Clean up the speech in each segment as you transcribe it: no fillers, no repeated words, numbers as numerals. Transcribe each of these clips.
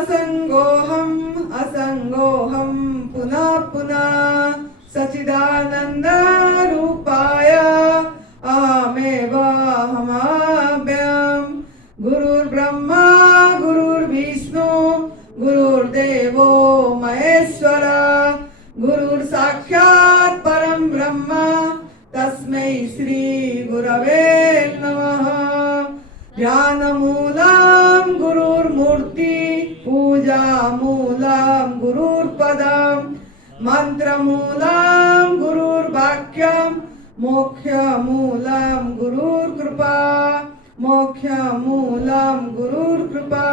असंगोहम असंगोहम पुनः पुनः सच्चिदानंद रूपाय अहमेव अहमाभ्यम। गुरुर्ब्रह्मा गुरुर्विष्णु गुरुर्देवो महेश्वर गुरुर्साक्षात् परम ब्रह्म तस्मै श्री गुरवे नमः। ध्यानमूलं गुरुर्मूर्ति पूजा मूलं गुरुर्पदम मंत्रमूलं गुरुर्वाक्यम मोक्षमूलं गुरुर्कृपा मोक्षमूलं गुरुर्कृपा।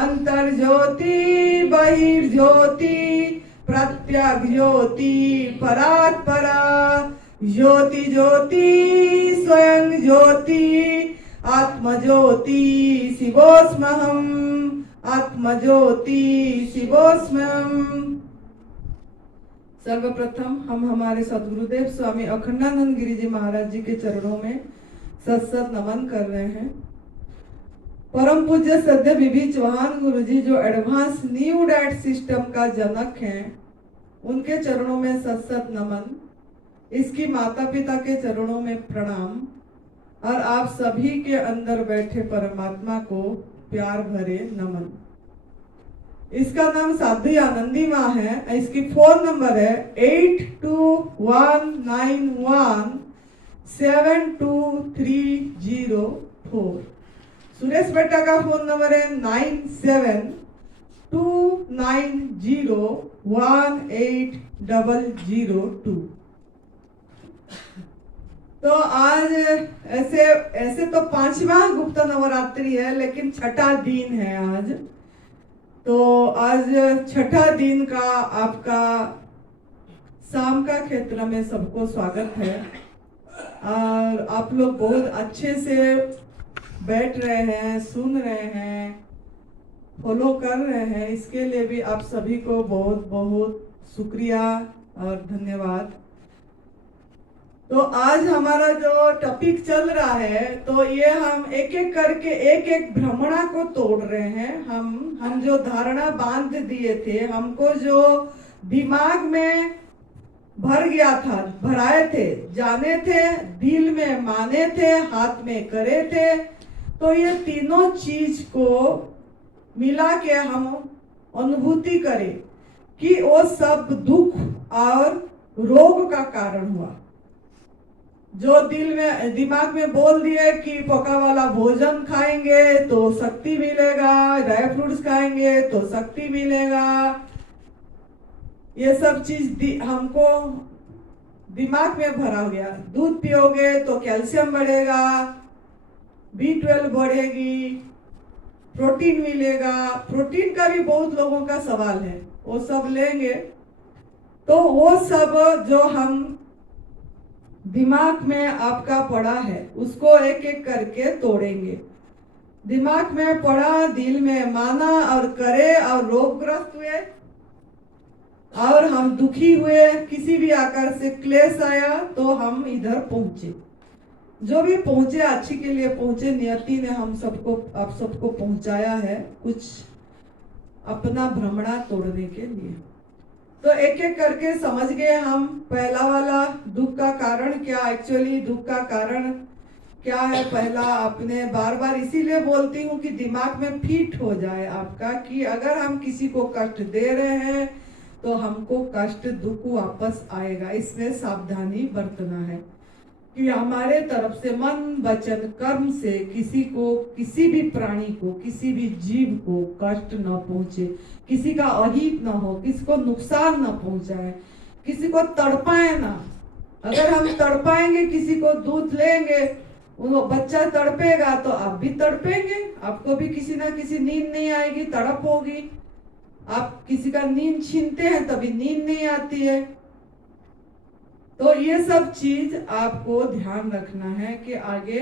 अंतर्ज्योति बहिर्ज्योति प्रत्यक्ष ज्योति परात्परा ज्योति ज्योति स्वयं ज्योति आत्मज्योति शिवोस्म्यहम् आत्मज्योति शिवोस्म्यहम्। सर्वप्रथम हम हमारे सदगुरुदेव स्वामी अखंडानंद गिरी जी महाराज जी के चरणों में सत नमन कर रहे हैं। परम पूज्य सद्य बीबी चौहान गुरु जी जो एडवांस न्यू डैट सिस्टम का जनक हैं, उनके चरणों में सत नमन। इसकी माता पिता के चरणों में प्रणाम और आप सभी के अंदर बैठे परमात्मा को प्यार भरे नमन। इसका नाम साध्वी आनंदी माँ है। इसकी फोन नंबर है 8219172304। सुरेश बेटा का फोन नंबर है 9729018002। तो आज ऐसे तो 5वां गुप्त नवरात्रि है, लेकिन छठा दिन है आज। तो आज छठा दिन का आपका शाम का क्षेत्र में सबको स्वागत है। और आप लोग बहुत अच्छे से बैठ रहे हैं, सुन रहे हैं, फॉलो कर रहे हैं, इसके लिए भी आप सभी को बहुत बहुत शुक्रिया और धन्यवाद। तो आज हमारा जो टॉपिक चल रहा है, तो ये हम एक एक करके एक एक भ्रमणा को तोड़ रहे हैं। हम जो धारणा बांध दिए थे, हमको जो दिमाग में भर गया था, भराए थे, जाने थे, दिल में माने थे, हाथ में करे थे, तो ये तीनों चीज को मिला के हम अनुभूति करें कि वो सब दुख और रोग का कारण हुआ। जो दिमाग में बोल दिए कि पका वाला भोजन खाएंगे तो शक्ति मिलेगा, ड्राई फ्रूट्स खाएंगे तो शक्ति मिलेगा, ये सब चीज हमको दिमाग में भरा गया। दूध पियोगे तो कैल्शियम बढ़ेगा, B12 बढ़ेगी, प्रोटीन मिलेगा। प्रोटीन का भी बहुत लोगों का सवाल है, वो सब लेंगे तो वो सब जो हम दिमाग में आपका पड़ा है उसको एक एक करके तोड़ेंगे। दिमाग में पड़ा, दिल में माना और करे और रोगग्रस्त हुए और हम दुखी हुए, किसी भी आकार से क्लेश आया तो हम इधर पहुंचे। जो भी पहुंचे अच्छी के लिए पहुंचे, नियति ने हम सबको आप सबको पहुंचाया है कुछ अपना भ्रमणा तोड़ने के लिए। तो एक एक करके समझ गए हम। पहला वाला दुख का कारण क्या, एक्चुअली दुख का कारण क्या है। पहला आपने बार बार इसीलिए बोलती हूँ कि दिमाग में फिट हो जाए आपका कि अगर हम किसी को कष्ट दे रहे हैं तो हमको कष्ट दुख वापस आएगा। इसमें सावधानी बरतना है कि हमारे तरफ से मन वचन कर्म से किसी को, किसी भी प्राणी को, किसी भी जीव को कष्ट न पहुंचे, किसी का अहित न हो, किसी को नुकसान न पहुंचाए, किसी को तड़पाए ना। अगर हम तड़पाएंगे, किसी को दूध लेंगे, वो बच्चा तड़पेगा तो आप भी तड़पेंगे, आपको भी किसी ना किसी नींद नहीं आएगी, तड़प होगी। आप किसी का नींद छीनते हैं तभी नींद नहीं आती है। तो ये सब चीज आपको ध्यान रखना है कि आगे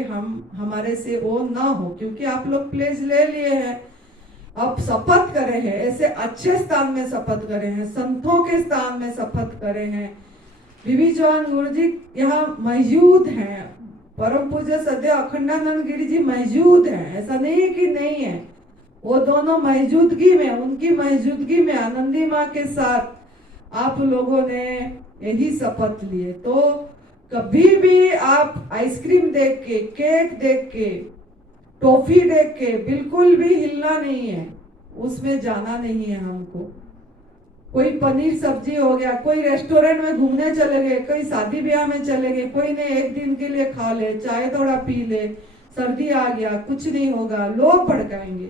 हमारे से वो ना हो, क्योंकि आप लोग प्लेज ले लिए हैं, अब शपथ करे हैं, ऐसे अच्छे स्थान में शपथ करे हैं, संतों के स्थान में शपथ करे हैं। बीबी चौहान गुरु जी यहाँ मौजूद हैं, परम पूज्य सद्य अखंडानंद गिरी जी मौजूद हैं, ऐसा नहीं कि नहीं है। वो दोनों मौजूदगी में, उनकी मौजूदगी में आनंदी माँ के साथ आप लोगों ने यही शपथ लिए। तो कभी भी आप आइसक्रीम देख के, केक देख के, टॉफी देख के बिल्कुल भी हिलना नहीं है, उसमें जाना नहीं है हमको। कोई पनीर सब्जी हो गया, कोई रेस्टोरेंट में घूमने चले गए, कोई शादी ब्याह में चले गए, कोई ने एक दिन के लिए खा ले, चाय थोड़ा पी ले, सर्दी आ गया, कुछ नहीं होगा, लोग भड़काएंगे,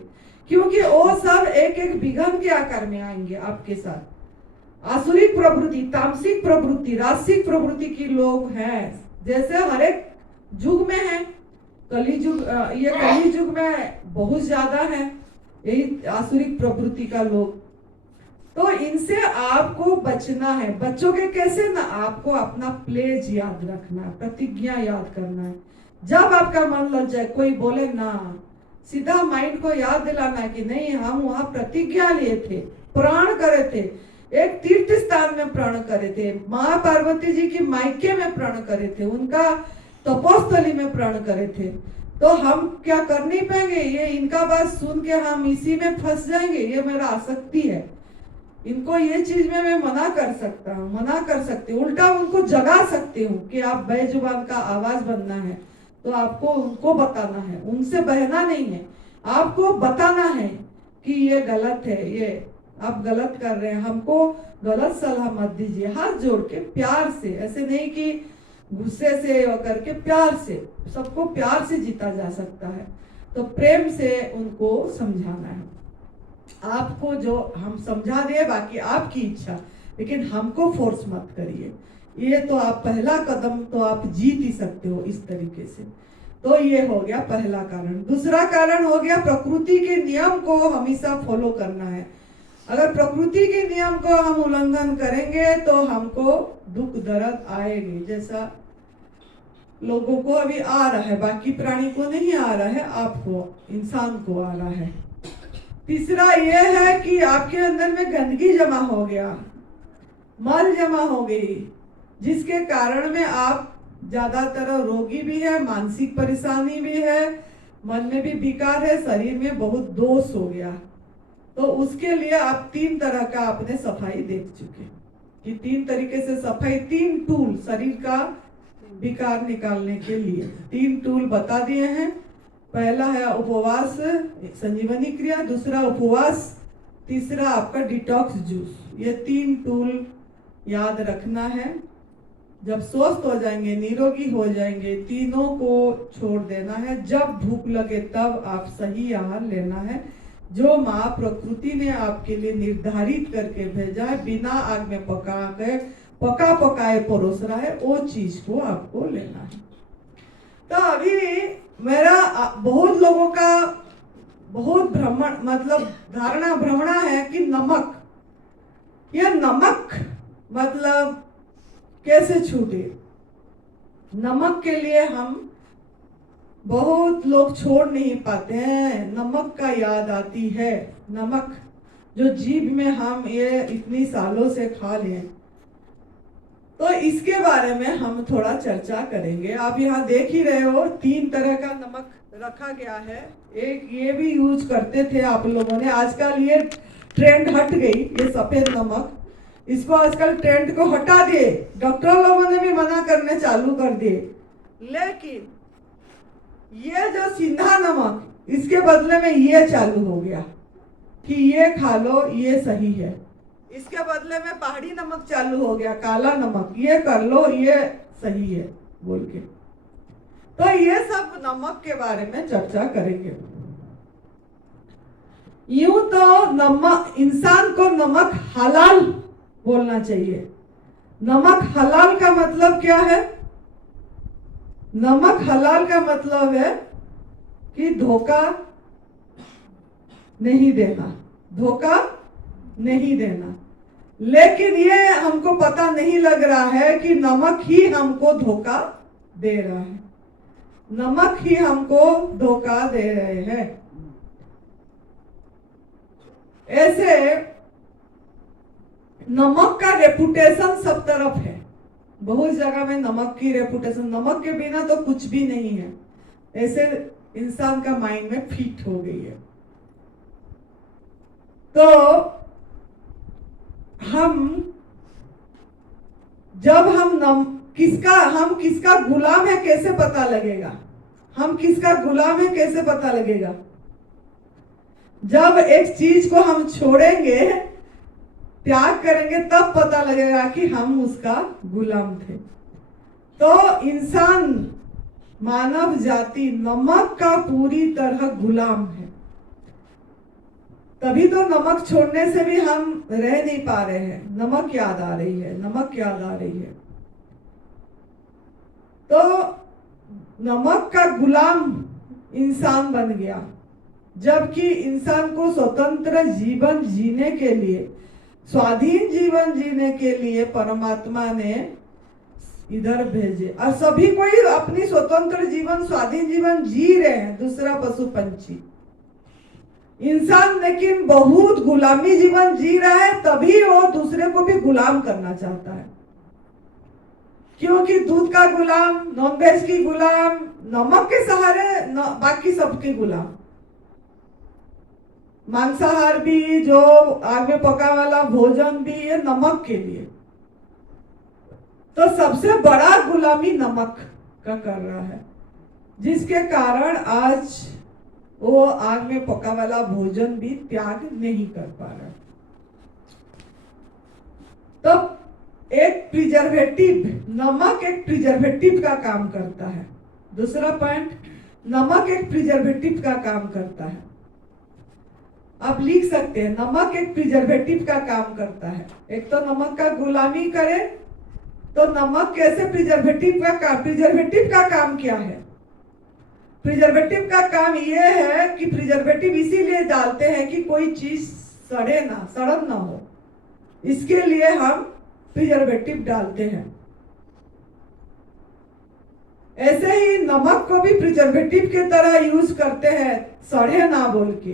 क्योंकि वो सब एक एक विघन के आकार में आएंगे आपके साथ। आसुरिक प्रवृत्ति, तामसिक प्रवृत्ति, रासिक प्रवृत्ति की लोग हैं, जैसे हर एक युग में है। कली युग, ये कली युग में बहुत ज्यादा है यही आसुरिक प्रवृत्ति का लोग। तो इनसे आपको बचना है। बच्चोगे कैसे ना, आपको अपना प्लेज याद रखना है, प्रतिज्ञा याद करना है। जब आपका मन लग जाए, कोई बोले ना, सीधा माइंड को याद दिलाना कि नहीं, हम वहां प्रतिज्ञा लिए थे, प्राण करे थे, एक तीर्थ स्थान में प्राण करे थे, माँ पार्वती जी की मायके में प्राण करे थे, उनका तपोस्थली में प्राण करे थे। तो हम क्या कर नहीं पाएंगे? ये इनका बात सुन के हम इसी में फंस जाएंगे, ये मेरा आसक्ति है। इनको ये चीज में मैं मना कर सकता हूँ, मना कर सकती हूँ, उल्टा उनको जगा सकती हूँ कि आप बेजुबान का आवाज बनना है तो आपको उनको बताना है, उनसे बहना नहीं है, आपको बताना है कि ये गलत है, ये आप गलत कर रहे हैं, हमको गलत सलाह मत दीजिए। हाथ जोड़ के प्यार से, ऐसे नहीं कि गुस्से से करके, प्यार से, सबको प्यार से जीता जा सकता है। तो प्रेम से उनको समझाना है। आपको जो हम समझा दे, बाकी आपकी इच्छा, लेकिन हमको फोर्स मत करिए। ये तो आप पहला कदम तो आप जीत ही सकते हो इस तरीके से। तो ये हो गया पहला कारण। दूसरा कारण हो गया प्रकृति के नियम को हमेशा फॉलो करना है। अगर प्रकृति के नियम को हम उल्लंघन करेंगे तो हमको दुख दर्द आएगी, जैसा लोगों को अभी आ रहा है, बाकी प्राणी को नहीं आ रहा है, आपको, इंसान को आ रहा है। तीसरा यह है कि आपके अंदर में गंदगी जमा हो गया, मल जमा हो गई, जिसके कारण में आप ज्यादातर रोगी भी है, मानसिक परेशानी भी है, मन में भी विकार है, शरीर में बहुत दोष हो गया। तो उसके लिए आप 3 तरह का आपने सफाई देख चुके कि 3 तरीके से सफाई, 3 टूल शरीर का विकार निकालने के लिए 3 टूल बता दिए हैं। पहला है उपवास, संजीवनी क्रिया, दूसरा उपवास, तीसरा आपका डिटॉक्स जूस। ये 3 टूल याद रखना है। जब स्वस्थ हो जाएंगे, निरोगी हो जाएंगे, तीनों को छोड़ देना है। जब भूख लगे तब आप सही आहार लेना है, जो माँ प्रकृति ने आपके लिए निर्धारित करके भेजा है, बिना आग में पका पकाए परोस रहा है, वो चीज को आपको लेना है। तो अभी मेरा बहुत लोगों का बहुत भ्रमण, मतलब धारणा भ्रमणा है कि नमक, यह नमक मतलब कैसे छूटे। नमक के लिए हम बहुत लोग छोड़ नहीं पाते हैं। नमक का याद आती है, नमक जो जीभ में हम ये इतनी सालों से खा लिए, तो इसके बारे में हम थोड़ा चर्चा करेंगे। आप यहाँ देख ही रहे हो 3 तरह का नमक रखा गया है। एक ये भी यूज करते थे आप लोगों ने, आजकल ये ट्रेंड हट गई, ये सफेद नमक, इसको आजकल ट्रेंड को हटा दिए, डॉक्टर लोगों ने भी मना करने चालू कर दिए। लेकिन ये जो सिंधा नमक, इसके बदले में ये चालू हो गया कि ये खा लो, ये सही है। इसके बदले में पहाड़ी नमक चालू हो गया, काला नमक, ये कर लो, ये सही है बोल के। तो ये सब नमक के बारे में चर्चा करेंगे। यूं तो नमक, इंसान को नमक हलाल बोलना चाहिए। नमक हलाल का मतलब क्या है? नमक हलाल का मतलब है कि धोखा नहीं देना, धोखा नहीं देना। लेकिन ये हमको पता नहीं लग रहा है कि नमक ही हमको धोखा दे रहा है, नमक ही हमको धोखा दे रहे हैं। ऐसे नमक का रेपुटेशन सब तरफ है, बहुत जगह में नमक की रेपुटेशन, नमक के बिना तो कुछ भी नहीं है, ऐसे इंसान का माइंड में फिट हो गई है। तो हम जब हम किसका गुलाम है कैसे पता लगेगा? हम किसका गुलाम है कैसे पता लगेगा? जब एक चीज को हम छोड़ेंगे, त्याग करेंगे, तब पता लगेगा कि हम उसका गुलाम थे। तो इंसान, मानव जाति नमक का पूरी तरह गुलाम है। तभी तो नमक छोड़ने से भी हम रह नहीं पा रहे हैं। नमक याद आ रही है, नमक याद आ रही है। तो नमक का गुलाम इंसान बन गया, जबकि इंसान को स्वतंत्र जीवन जीने के लिए, स्वाधीन जीवन जीने के लिए परमात्मा ने इधर भेजे। और सभी कोई अपनी स्वतंत्र जीवन, स्वाधीन जीवन जी रहे हैं, दूसरा पशु पंछी। इंसान लेकिन बहुत गुलामी जीवन जी रहा है, तभी वो दूसरे को भी गुलाम करना चाहता है। क्योंकि दूध का गुलाम, नॉनवेज की गुलाम, नमक के सहारे बाकी सबके गुलाम। मांसाहार भी, जो आग में पका वाला भोजन भी, ये नमक के लिए। तो सबसे बड़ा गुलामी नमक का कर रहा है, जिसके कारण आज वो आग में पका वाला भोजन भी त्याग नहीं कर पा रहा। तो एक प्रिजर्वेटिव, नमक एक प्रिजर्वेटिव का काम करता है। दूसरा पॉइंट, नमक एक प्रिजर्वेटिव का काम करता है। आप लिख सकते हैं, नमक एक प्रिजर्वेटिव का काम करता है। एक तो नमक का गुलामी करे, तो नमक कैसे प्रिजर्वेटिव का काम क्या है? प्रिजर्वेटिव का काम यह है कि प्रिजर्वेटिव इसीलिए डालते हैं कि कोई चीज सड़न ना हो, इसके लिए हम प्रिजर्वेटिव डालते हैं। ऐसे ही नमक को भी प्रिजर्वेटिव के तरह यूज करते हैं, सड़े ना बोल के।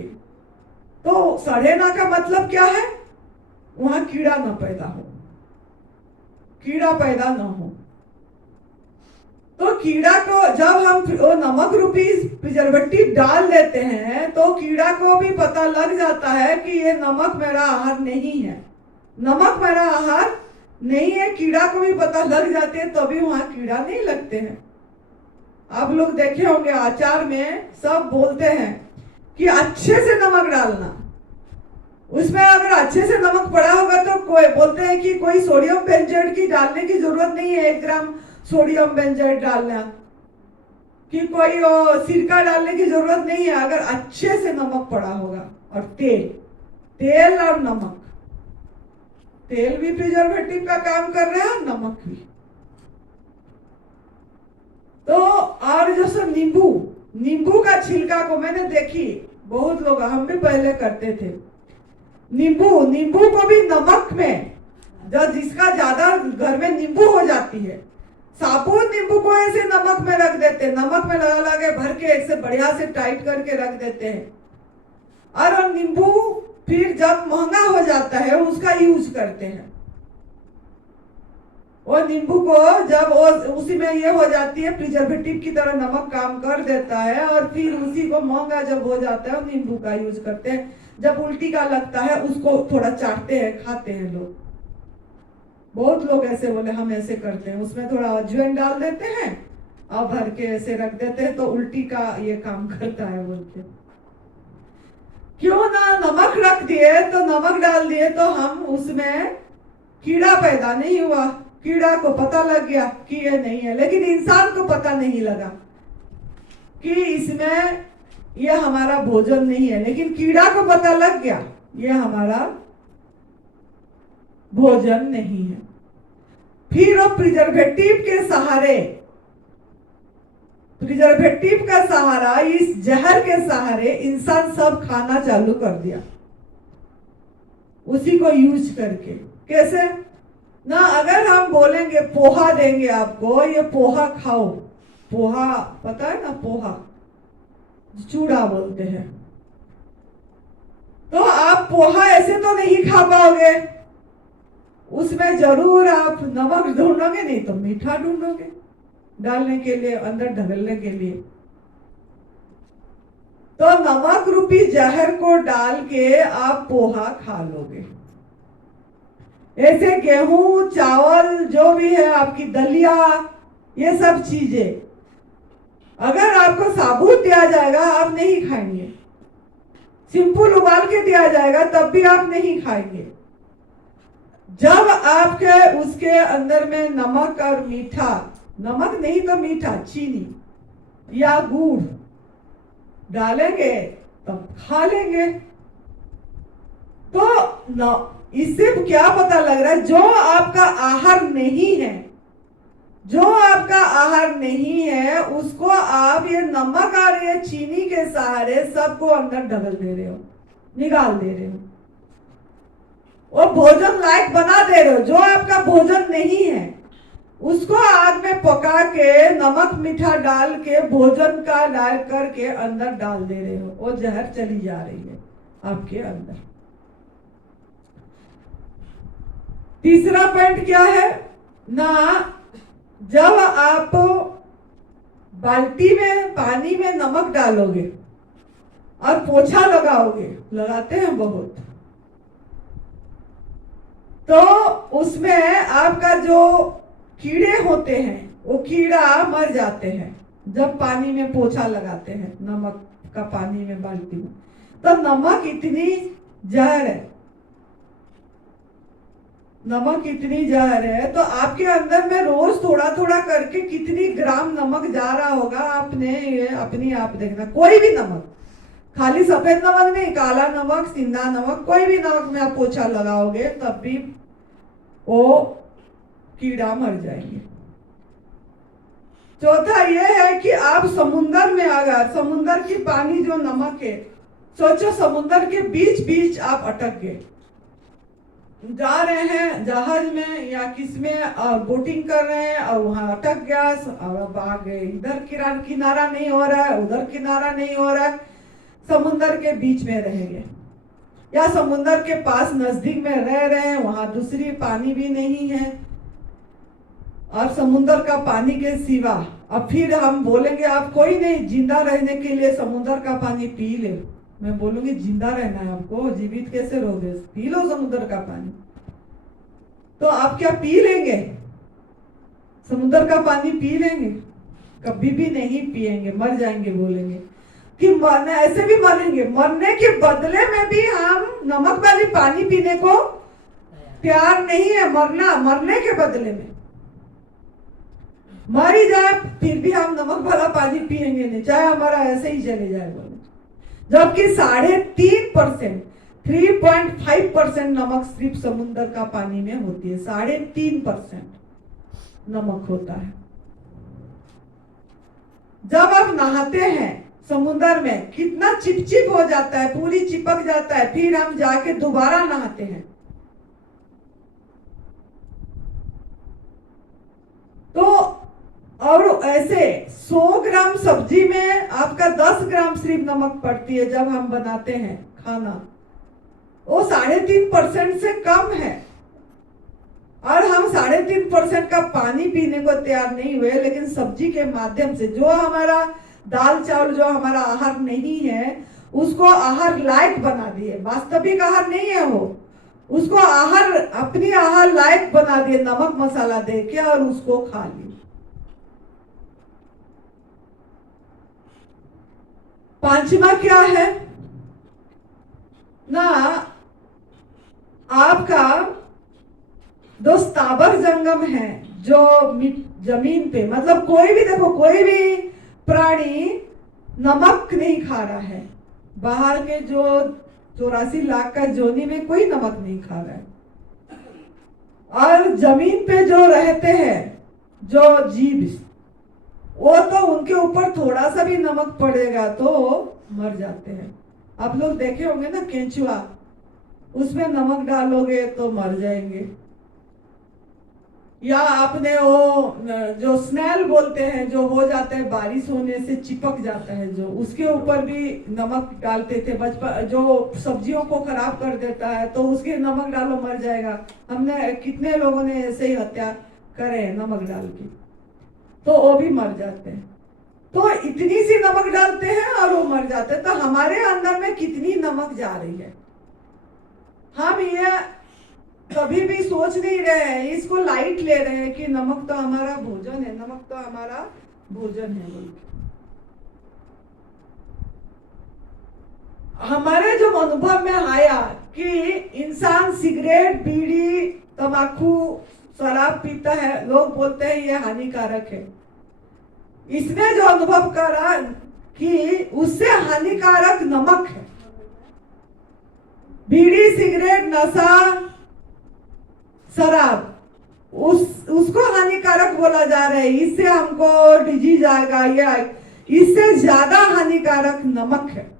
तो सड़े ना का मतलब क्या है? वहां कीड़ा ना पैदा हो, कीड़ा पैदा ना हो। तो कीड़ा को जब हम वो नमक रूपी प्रिजर्वेटिव डाल देते हैं, तो कीड़ा को भी पता लग जाता है कि ये नमक मेरा आहार नहीं है, नमक मेरा आहार नहीं है। कीड़ा को भी पता लग जाते हैं, तभी वहां कीड़ा नहीं लगते हैं। आप लोग देखे होंगे अचार में सब बोलते हैं कि अच्छे से नमक डालना। उसमें अगर अच्छे से नमक पड़ा होगा तो कोई बोलते हैं कि कोई सोडियम बेंजोएट की डालने की जरूरत नहीं है, 1 ग्राम सोडियम बेंजोएट डालना, कि कोई सिरका डालने की जरूरत नहीं है, अगर अच्छे से नमक पड़ा होगा। और तेल और नमक, तेल भी प्रिजर्वेटिव का काम कर रहा है, नमक भी। तो और जो सब नींबू का छिलका को मैंने देखी, बहुत लोग, हम भी पहले करते थे। नींबू को भी नमक में, जब जिसका ज्यादा घर में नींबू हो जाती है, साबुन नींबू को ऐसे नमक में रख देते हैं, नमक में लगा के भर के एक से बढ़िया से टाइट करके रख देते हैं। और नींबू फिर जब महंगा हो जाता है उसका यूज करते हैं। और नींबू को जब उसी में ये हो जाती है, प्रिजर्वेटिव की तरह नमक काम कर देता है, और फिर उसी को महंगा जब हो जाता है नींबू का यूज करते हैं। जब उल्टी का लगता है उसको थोड़ा चाटते हैं, खाते हैं लोग। बहुत लोग ऐसे बोले हम ऐसे करते हैं, उसमें थोड़ा अजवाइन डाल देते हैं और भर के ऐसे रख देते हैं, तो उल्टी का ये काम करता है बोल के। क्यों ना नमक रख दिए, तो नमक डाल दिए, तो हम उसमें कीड़ा पैदा नहीं हुआ। कीड़ा को पता लग गया कि ये नहीं है, लेकिन इंसान को पता नहीं लगा कि इसमें ये हमारा भोजन नहीं है, लेकिन कीड़ा को पता लग गया ये हमारा भोजन नहीं है। फिर वो प्रिजर्वेटिव के सहारे, प्रिजर्वेटिव का सहारा, इस जहर के सहारे इंसान सब खाना चालू कर दिया, उसी को यूज करके। कैसे ना, अगर हम बोलेंगे पोहा देंगे आपको, ये पोहा खाओ, पोहा पता है ना, पोहा चूड़ा बोलते हैं, तो आप पोहा ऐसे तो नहीं खा पाओगे, उसमें जरूर आप नमक ढूंढोगे, नहीं तो मीठा ढूंढोगे डालने के लिए, अंदर ढगलने के लिए। तो नमक रूपी जहर को डाल के आप पोहा खा लोगे। ऐसे गेहूं चावल जो भी है, आपकी दलिया, ये सब चीजें अगर आपको साबुत दिया जाएगा आप नहीं खाएंगे, सिंपल उबाल के दिया जाएगा तब भी आप नहीं खाएंगे। जब आपके उसके अंदर में नमक और मीठा, नमक नहीं तो मीठा, चीनी या गुड़ डालेंगे तब खा लेंगे। तो इससे क्या पता लग रहा है, जो आपका आहार नहीं है, जो आपका आहार नहीं है उसको आप ये नमक और ये चीनी के सहारे सबको अंदर डबल दे रहे हो, निकाल दे रहे हो, वो भोजन लायक बना दे रहे हो। जो आपका भोजन नहीं है उसको आग में पका के नमक मीठा डाल के भोजन का डाल करके अंदर डाल दे रहे हो, वो जहर चली जा रही है आपके अंदर। तीसरा पॉइंट क्या है ना, जब आप बाल्टी में पानी में नमक डालोगे और पोछा लगाओगे, लगाते हैं बहुत, तो उसमें आपका जो कीड़े होते हैं वो कीड़ा मर जाते हैं। जब पानी में पोछा लगाते हैं नमक का पानी में बाल्टी में, तो नमक इतनी जहर है, नमक इतनी जहर है, तो आपके अंदर में रोज थोड़ा थोड़ा करके कितनी ग्राम नमक जा रहा होगा आपने ये अपनी आप देखना। कोई भी नमक, खाली सफेद नमक नहीं, काला नमक, सिंधा नमक, कोई भी नमक में आप पोछा लगाओगे तब भी वो कीड़ा मर जाएंगे। चौथा ये है कि आप समुंदर में अगर समुंदर की पानी जो नमक है, सोचो समुंदर के बीच बीच आप अटक गए, जा रहे हैं जहाज में या किस में बोटिंग कर रहे हैं और वहां अटक गया और अब आ गए, इधर किनारा नहीं हो रहा है, उधर किनारा नहीं हो रहा है, समुंदर के बीच में रहेंगे या समुंदर के पास नजदीक में रह रहे हैं, वहां दूसरी पानी भी नहीं है और समुंदर का पानी के सिवा अब फिर हम बोलेंगे आप कोई नहीं, जिंदा रहने के लिए समुंदर का पानी पी ले। मैं बोलूंगी जिंदा रहना है आपको, जीवित कैसे रहोगे, पी लो समुद्र का पानी। तो आप क्या पी लेंगे, समुद्र का पानी पी लेंगे? कभी भी नहीं पिएंगे, मर जाएंगे। बोलेंगे कि मरने, ऐसे भी मरेंगे, मरने के बदले में भी हम नमक वाली पानी पीने को तैयार नहीं है। मरना, मरने के बदले में मर ही जाए फिर भी हम नमक वाला पानी पिएंगे नहीं, चाहे हमारा ऐसे ही चले जाए। बोले जबकि 3.5%, 3.5% नमक सिर्फ समुद्र का पानी में होती है, 3.5% नमक होता है। जब आप नहाते हैं समुद्र में कितना चिपचिप हो जाता है, पूरी चिपक जाता है, फिर हम जाके दोबारा नहाते हैं। तो और ऐसे 100 ग्राम सब्जी में आपका 10 ग्राम सिर्फ नमक पड़ती है जब हम बनाते हैं खाना, वो 3.5% से कम है। और हम 3.5% का पानी पीने को तैयार नहीं हुए, लेकिन सब्जी के माध्यम से जो हमारा दाल चावल जो हमारा आहार नहीं है उसको आहार लायक बना दिए। वास्तविक आहार नहीं है वो, उसको आहार, अपनी आहार लायक बना दिए नमक मसाला दे के और उसको खा लिए। पांचवा क्या है ना, आपका जो स्थावर जंगम है जो जमीन पे, मतलब कोई भी देखो, कोई भी प्राणी नमक नहीं खा रहा है। बाहर के जो 84 लाख का जोनी में कोई नमक नहीं खा रहा है, और जमीन पे जो रहते हैं जो जीव, वो तो उनके ऊपर थोड़ा सा भी नमक पड़ेगा तो मर जाते हैं। आप लोग देखे होंगे ना केंचुआ, उसमें नमक डालोगे तो मर जाएंगे। या आपने वो जो स्नेल बोलते हैं, जो हो जाते हैं बारिश होने से चिपक जाता है, जो उसके ऊपर भी नमक डालते थे बचपन, जो सब्जियों को खराब कर देता है तो उसके नमक डालो मर जाएगा। हमने कितने लोगों ने ऐसे ही हत्या करे नमक डाल के, तो वो भी मर जाते हैं। तो इतनी सी नमक डालते हैं और वो मर जाते हैं। तो हमारे अंदर में कितनी नमक जा रही है, हम ये कभी भी सोच नहीं रहे हैं, इसको लाइट ले रहे हैं कि नमक तो हमारा भोजन है, नमक तो हमारा भोजन है बोल के। हमारे जो अनुभव में आया कि इंसान सिगरेट, बीड़ी, तंबाकू, शराब पीता है, लोग बोलते हैं ये हानिकारक है। इसने जो अनुभव करा कि उससे हानिकारक नमक है। बीड़ी, सिगरेट, नशा, शराब उसको हानिकारक बोला जा रहा है, इससे हमको डिजीज आएगा, या इससे ज्यादा हानिकारक नमक है।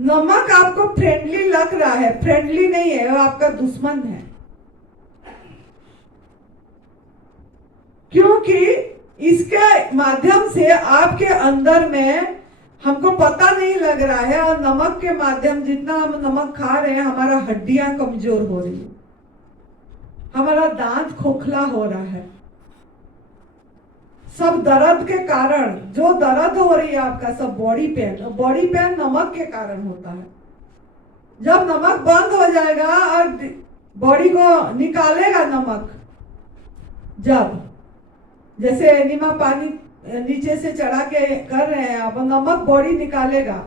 नमक आपको फ्रेंडली लग रहा है, फ्रेंडली नहीं है, वो आपका दुश्मन है। क्योंकि इसके माध्यम से आपके अंदर में हमको पता नहीं लग रहा है, और नमक के माध्यम जितना हम नमक खा रहे हैं, हमारा हड्डियां कमजोर हो रही है, हमारा दांत खोखला हो रहा है। सब दर्द के कारण, जो दर्द हो रही है आपका, सब बॉडी पेन नमक के कारण होता है। जब नमक बंद हो जाएगा और बॉडी को निकालेगा नमक, जब जैसे एनिमा पानी नीचे से चढ़ा के कर रहे हैं आप, नमक बॉडी निकालेगा।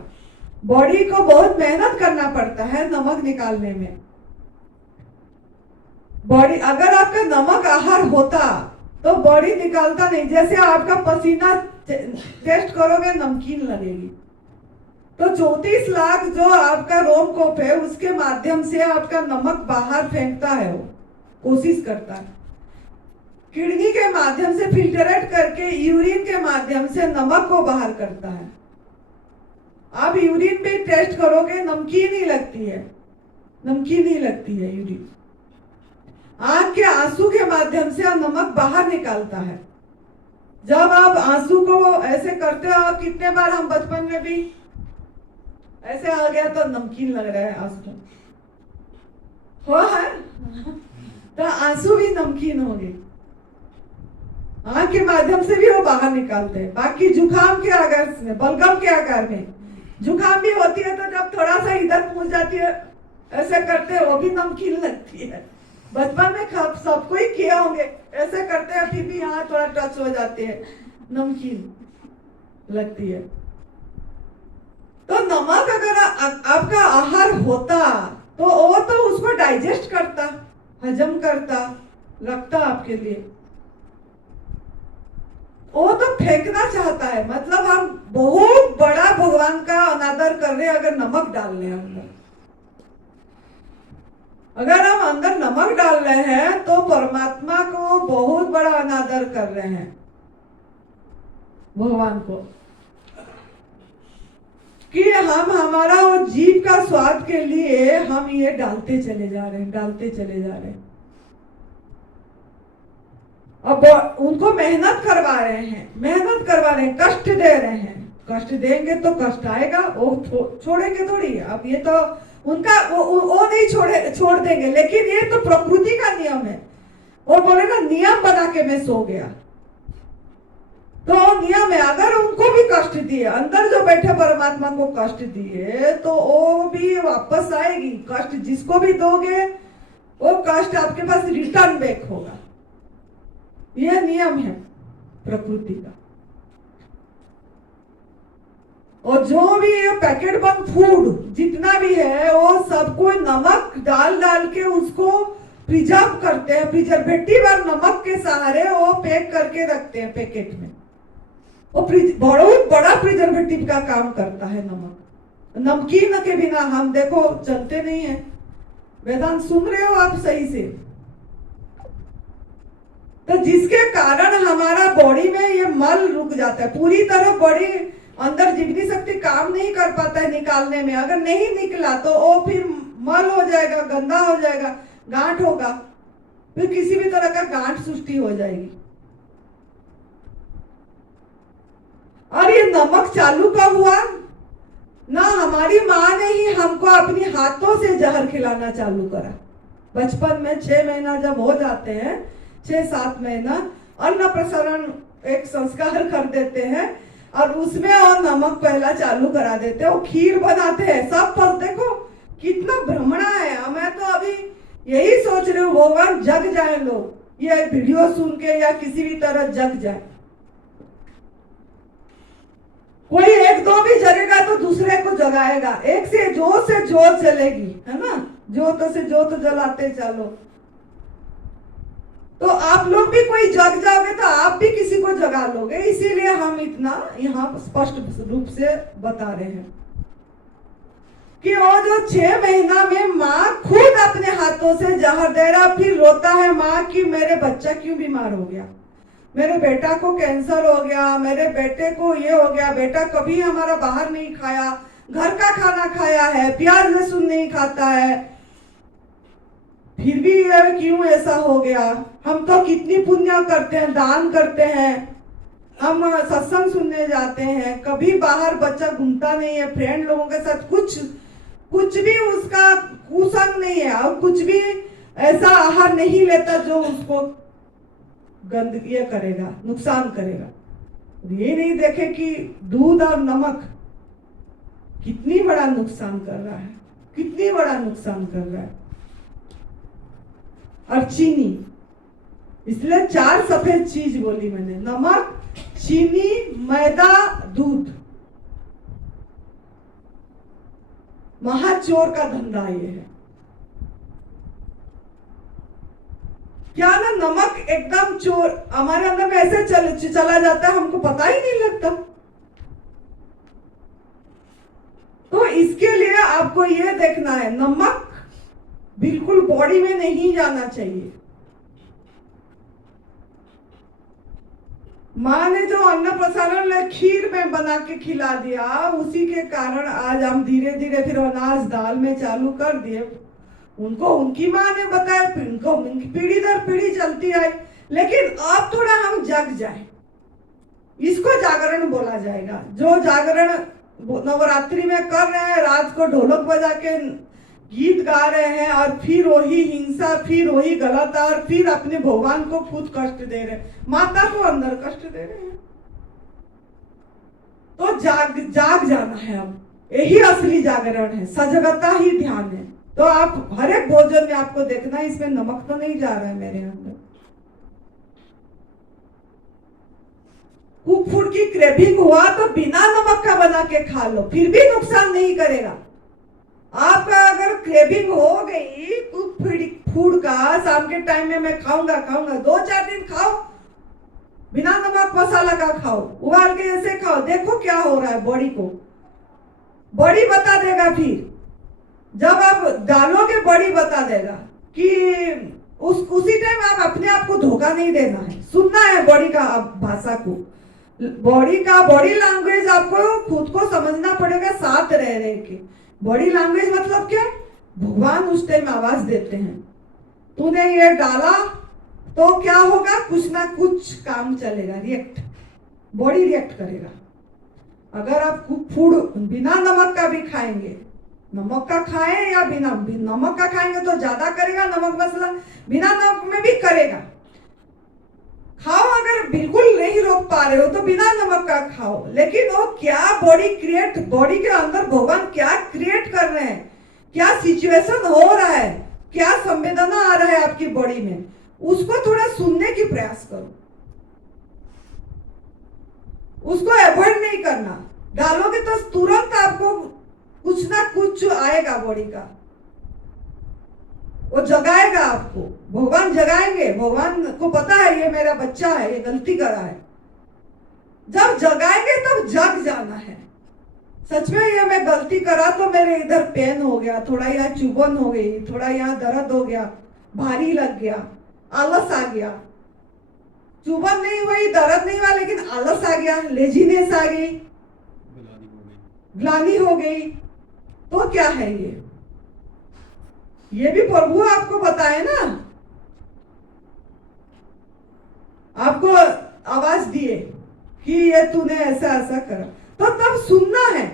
बॉडी को बहुत मेहनत करना पड़ता है नमक निकालने में। बॉडी, अगर आपका नमक आहार होता तो बॉडी निकालता नहीं। जैसे आपका पसीना टेस्ट करोगे, नमकीन लगेगी। तो 34 लाख जो आपका रोमकूप है, उसके माध्यम से आपका नमक बाहर फेंकता है, वो कोशिश करता है। किडनी के माध्यम से फिल्टरेट करके यूरिन के माध्यम से नमक को बाहर करता है। आप यूरिन भी टेस्ट करोगे, नमकीन ही लगती है, नमकीन ही लगती है यूरिन। आंख के आंसू के माध्यम से नमक बाहर निकालता है। जब आप आंसू को ऐसे करते हो, कितने बार हम बचपन में भी ऐसे आ गया तो नमकीन लग रहा है आंसू, हो है तो आंसू भी नमकीन होंगे। आंख के माध्यम से भी वो बाहर निकालते हैं। बाकी जुकाम के आकार में, बलगम के आकार में जुकाम भी होती है, तो जब थोड़ा सा इधर पहुंच जाती है, ऐसे करते हैं, वो भी नमकीन लगती है। बचपन में सबको ही किए होंगे, ऐसे करते हैं, फिर भी यहाँ थोड़ा टच हो जाते हैं, नमकीन लगती है। तो नमक अगर आपका आहार होता तो वो तो उसको डाइजेस्ट करता, हजम करता, रखता आपके लिए। वो तो फेंकना चाहता है। मतलब हम बहुत बड़ा भगवान का अनादर कर रहे हैं अगर नमक डाल रहे हैं अंदर। अगर हम अंदर नमक डाल रहे हैं तो परमात्मा को बहुत बड़ा अनादर कर रहे हैं, भगवान को, कि हम हमारा वो जीभ का स्वाद के लिए हम ये डालते चले जा रहे हैं, डालते चले जा रहे हैं। अब उनको मेहनत करवा रहे हैं, मेहनत करवा रहे हैं, कष्ट दे रहे हैं। कष्ट देंगे तो कष्ट आएगा, वो छोड़ेंगे थोड़ी। अब ये तो उनका वो नहीं छोड़ देंगे, लेकिन ये तो प्रकृति का नियम है। और बोले ना, नियम बना के मैं सो गया, तो नियम है। अगर उनको भी कष्ट दिए, अंदर जो बैठे परमात्मा को कष्ट दिए, तो वो भी वापस आएगी। कष्ट जिसको भी दोगे, वो कष्ट आपके पास रिटर्न बैक होगा। यह नियम है प्रकृति का। और जो भी ये पैकेट बंद फूड जितना भी है, वो सबको नमक डाल डाल के उसको प्रिजर्व करते हैं। प्रिजर्वेटिव और नमक के सहारे वो पैक करके रखते हैं पैकेट में। वो बहुत बड़ा प्रिजर्वेटिव का काम करता है नमक। नमकीन के बिना हम देखो चलते नहीं है। वेदांत सुन रहे हो आप सही से? तो जिसके कारण हमारा बॉडी में ये मल रुक जाता है, पूरी तरह बॉडी अंदर जीवनी शक्ति काम नहीं कर पाता है निकालने में। अगर नहीं निकला तो वो फिर मल हो जाएगा, गंदा हो जाएगा, गांठ होगा, फिर किसी भी तरह का गांठ सृष्टि हो जाएगी। और ये नमक चालू कब हुआ? ना हमारी माँ ने ही हमको अपनी हाथों से जहर खिलाना चालू करा। बचपन में 6 महीना जब हो जाते हैं, 6-7 महीना, अन्न प्रसारण एक संस्कार कर देते हैं और उसमें और नमक पहला चालू करा देते हैं, वो खीर बनाते हैं सब पर। देखो कितना भ्रमणा है। मैं तो अभी यही सोच रही हूँ भगवान जग जाए लोग, ये वीडियो सुन के या किसी भी तरह जग जाए। कोई एक दो भी जगेगा तो दूसरे को जगाएगा, एक से जोत चलेगी, है ना। जोत से जोत जलाते चलो। तो आप लोग भी कोई जग जाओगे तो आप भी किसी को जगा लोगे। इसीलिए हम इतना यहाँ स्पष्ट रूप से बता रहे हैं कि वो जो 6 महीना में माँ खुद अपने हाथों से जहर दे रहा, फिर रोता है माँ कि मेरे बच्चा क्यों बीमार हो गया, मेरे बेटा को कैंसर हो गया, मेरे बेटे को ये हो गया, बेटा कभी हमारा बाहर नहीं खाया, घर का खाना खाया है, प्याज लहसुन नहीं खाता है, फिर भी ये क्यों ऐसा हो गया। हम तो कितनी पुण्य करते हैं, दान करते हैं, हम सत्संग सुनने जाते हैं, कभी बाहर बच्चा घूमता नहीं है फ्रेंड लोगों के साथ, कुछ भी उसका कुसंग नहीं है और कुछ भी ऐसा आहार नहीं लेता जो उसको गंदगी करेगा, नुकसान करेगा। ये नहीं देखे कि दूध और नमक कितनी बड़ा नुकसान कर रहा है, कितनी बड़ा नुकसान कर रहा है। और चीनी, इसलिए 4 सफेद चीज बोली मैंने, नमक, चीनी, मैदा, दूध। महाचोर का धंधा ये है। क्या ना नमक एकदम चोर हमारे अंदर में ऐसे चला जाता है, हमको पता ही नहीं लगता। तो इसके लिए आपको ये देखना है, नमक बिल्कुल बॉडी में नहीं जाना चाहिए। माँ ने जो अन्न प्रसारण में खीर में बना के खिला दिया, उसी के कारण आज हम धीरे धीरे फिर अनाज दाल में चालू कर दिए। उनको उनकी माँ ने बताया, फिर उनको उनकी पीढ़ी दर पीढ़ी चलती आई। लेकिन अब थोड़ा हम जग जाए, इसको जागरण बोला जाएगा। जो जागरण नवरात्रि में कर रहे हैं, रात को ढोलक बजा के गीत गा रहे हैं और फिर वही हिंसा, फिर वही गलत, और फिर अपने भगवान को खुद कष्ट दे रहे हैं, माता को अंदर कष्ट दे रहे हैं। तो जाग जाना है। अब यही असली जागरण है, सजगता ही ध्यान है। तो आप हर एक भोजन में आपको देखना है, इसमें नमक तो नहीं जा रहा है मेरे अंदर। कुक फूड की क्रेविंग हुआ तो बिना नमक का बना के खा लो, फिर भी नुकसान नहीं करेगा। आपका अगर क्रेविंग हो गई कुक फूड का, शाम के टाइम में मैं खाऊंगा 2-4 दिन खाओ, बिना नमक मसाला का खाओ, उबाल के ऐसे खाओ, देखो क्या हो रहा है बॉडी को। बॉडी बता देगा। फिर जब आप डालोगे बॉडी बता देगा कि उसी टाइम आप अपने आप को धोखा नहीं देना है, सुनना है बॉडी का भाषा को, बॉडी लैंग्वेज आपको खुद को समझना पड़ेगा साथ रह रहे के। बॉडी लैंग्वेज मतलब क्या? भगवान उस टाइम आवाज देते हैं, तूने ये डाला तो क्या होगा, कुछ ना कुछ काम चलेगा, रिएक्ट, बॉडी रिएक्ट करेगा। अगर आप फूड बिना नमक का भी खाएंगे, नमक का खाएं या बिना नमक का खाएंगे तो ज्यादा करेगा, नमक मसाला बिना नमक में भी करेगा। खाओ, अगर बिल्कुल नहीं रोक पा रहे हो तो बिना नमक का खाओ। लेकिन वो क्या बॉडी के अंदर भगवान क्या क्रिएट कर रहे हैं, क्या सिचुएशन हो रहा है, क्या संवेदना आ रहा है आपकी बॉडी में, उसको थोड़ा सुनने की प्रयास करो, उसको अवॉइड नहीं करना। डालोगे तो तुरंत आपको कुछ ना कुछ आएगा बॉडी का, वो जगाएगा आपको, भगवान जगाएंगे। भगवान को पता है ये मेरा बच्चा है, ये गलती कर रहा है। जब जगाएंगे तब जग जाना है, सच में ये मैं गलती करा तो मेरे इधर पेन हो गया, थोड़ा यहाँ चुभन हो गई, थोड़ा यहाँ दर्द हो गया, भारी लग गया, आलस आ गया। चुभन नहीं हुई, दर्द नहीं हुआ, लेकिन आलस आ गया, लेजीनेस आ गई, ग्लानि हो गई। तो क्या है ये भी प्रभु आपको बताए ना, आपको आवाज दिए कि ये तूने ऐसा ऐसा करा, तो तब सुनना है,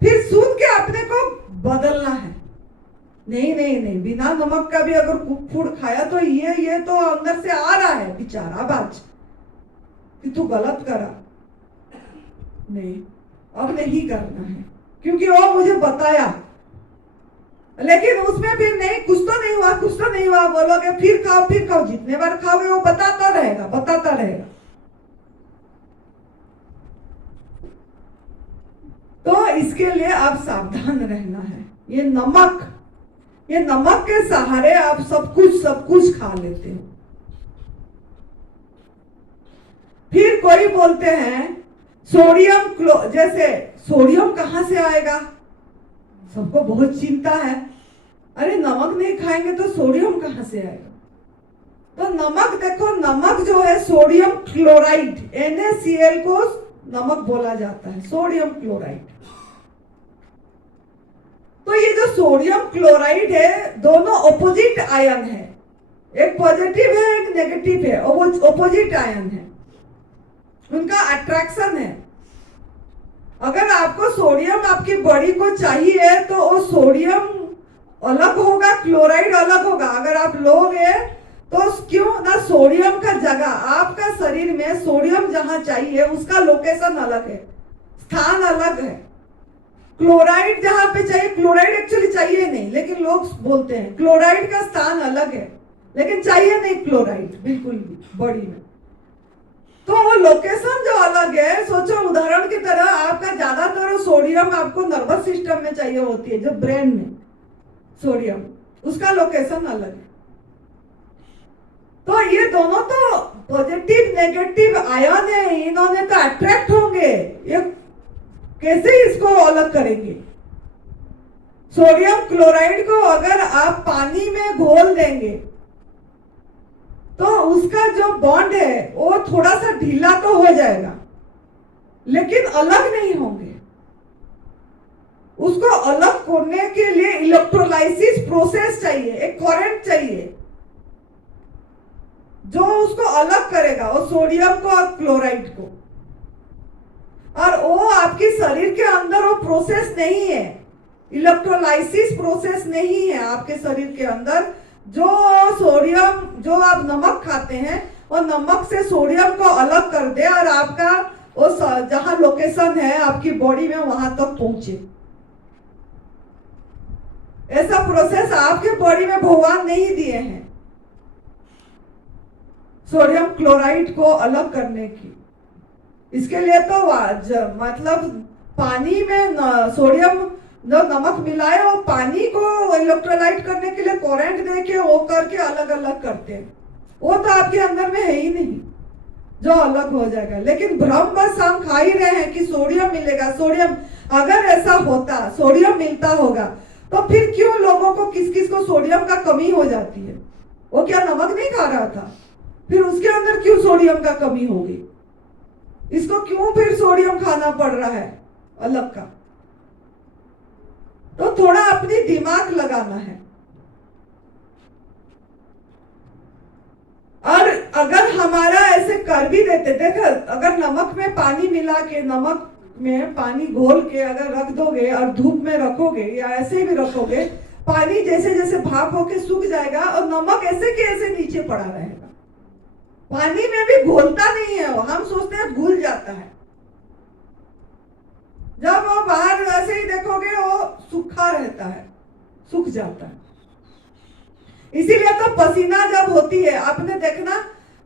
फिर सुन के अपने को बदलना है। नहीं, बिना नमक का भी अगर कुक फूड खाया तो ये तो अंदर से आ रहा है, बेचारा बाज कि तू गलत करा, नहीं अब नहीं करना है, क्योंकि वो मुझे बताया। लेकिन उसमें भी नहीं, कुछ तो नहीं हुआ, कुछ तो नहीं हुआ बोलोगे, फिर खाओ, जितने बार खाओगे वो बताता रहेगा। तो इसके लिए आप सावधान रहना है। ये नमक के सहारे आप सब कुछ खा लेते हो। फिर कोई बोलते हैं जैसे सोडियम कहां से आएगा, सबको बहुत चिंता है। अरे नमक नहीं खाएंगे तो सोडियम कहां से आएगा? तो नमक देखो, नमक जो है सोडियम क्लोराइड, NaCl को नमक बोला जाता है, सोडियम क्लोराइड। तो ये जो सोडियम क्लोराइड है, दोनों ऑपोजिट आयन है, एक पॉजिटिव है एक नेगेटिव है, ऑपोजिट आयन है, उनका अट्रैक्शन है। अगर आपको सोडियम आपकी बॉडी को चाहिए तो वो सोडियम अलग होगा, क्लोराइड अलग होगा। अगर आप लोगे तो क्यों ना, सोडियम का जगह आपका शरीर में सोडियम जहां चाहिए उसका लोकेशन अलग है, स्थान अलग है। क्लोराइड जहां पे चाहिए, क्लोराइड एक्चुअली चाहिए नहीं, लेकिन लोग बोलते हैं क्लोराइड का स्थान अलग है, लेकिन चाहिए नहीं क्लोराइड बिल्कुल भी बॉडी में। तो वो लोकेशन जो अलग है, सोचो उदाहरण की तरह आपका ज्यादातर सोडियम आपको नर्वस सिस्टम में चाहिए होती है, जो ब्रेन में सोडियम, उसका लोकेशन अलग है। तो ये दोनों तो पॉजिटिव नेगेटिव आयन है, इन्होंने तो अट्रैक्ट होंगे, ये कैसे इसको अलग करेंगे? सोडियम क्लोराइड को अगर आप पानी में घोल देंगे तो उसका जो बॉन्ड है वो थोड़ा सा ढीला तो हो जाएगा, लेकिन अलग नहीं होंगे। उसको अलग करने के लिए इलेक्ट्रोलाइसिस प्रोसेस चाहिए, एक करंट चाहिए जो उसको अलग करेगा, वो सोडियम को और क्लोराइड को। और वो आपके शरीर के अंदर वो प्रोसेस नहीं है, इलेक्ट्रोलाइसिस प्रोसेस नहीं है आपके शरीर के अंदर। जो सोडियम, जो आप नमक खाते हैं, वो नमक से सोडियम को अलग कर दे और आपका वो जहां लोकेशन है आपकी बॉडी में वहां तक पहुंचे। ऐसा प्रोसेस आपके बॉडी में भगवान नहीं दिए हैं सोडियम क्लोराइड को अलग करने की। इसके लिए तो मतलब पानी में सोडियम जो नमक मिलाए, वो पानी को इलेक्ट्रोलाइट करने के लिए करंट दे के वो करके अलग अलग करते हैं। वो तो आपके अंदर में है ही नहीं जो अलग हो जाएगा। लेकिन भ्रम बस हम खा ही रहे हैं कि सोडियम मिलेगा, सोडियम। अगर ऐसा होता, सोडियम मिलता होगा, तो फिर क्यों लोगों को किस किस को सोडियम का कमी हो जाती है? वो क्या नमक नहीं खा रहा था? फिर उसके अंदर क्यों सोडियम का कमी होगी? इसको क्यों फिर सोडियम खाना पड़ रहा है अलग का? तो थोड़ा अपनी दिमाग लगाना है। और अगर हमारा ऐसे कर भी देते, देखो अगर नमक में पानी मिला के, नमक में पानी घोल के अगर रख दोगे और धूप में रखोगे या ऐसे भी रखोगे, पानी जैसे जैसे भाप होके सूख जाएगा और नमक ऐसे के ऐसे नीचे पड़ा रहेगा। पानी में भी घुलता नहीं है वो, हम सोचते हैं घुल जाता है। जब वो बाहर ऐसे ही देखोगे वो सूखा रहता है, सूख जाता है। इसीलिए तो पसीना जब होती है, आपने देखना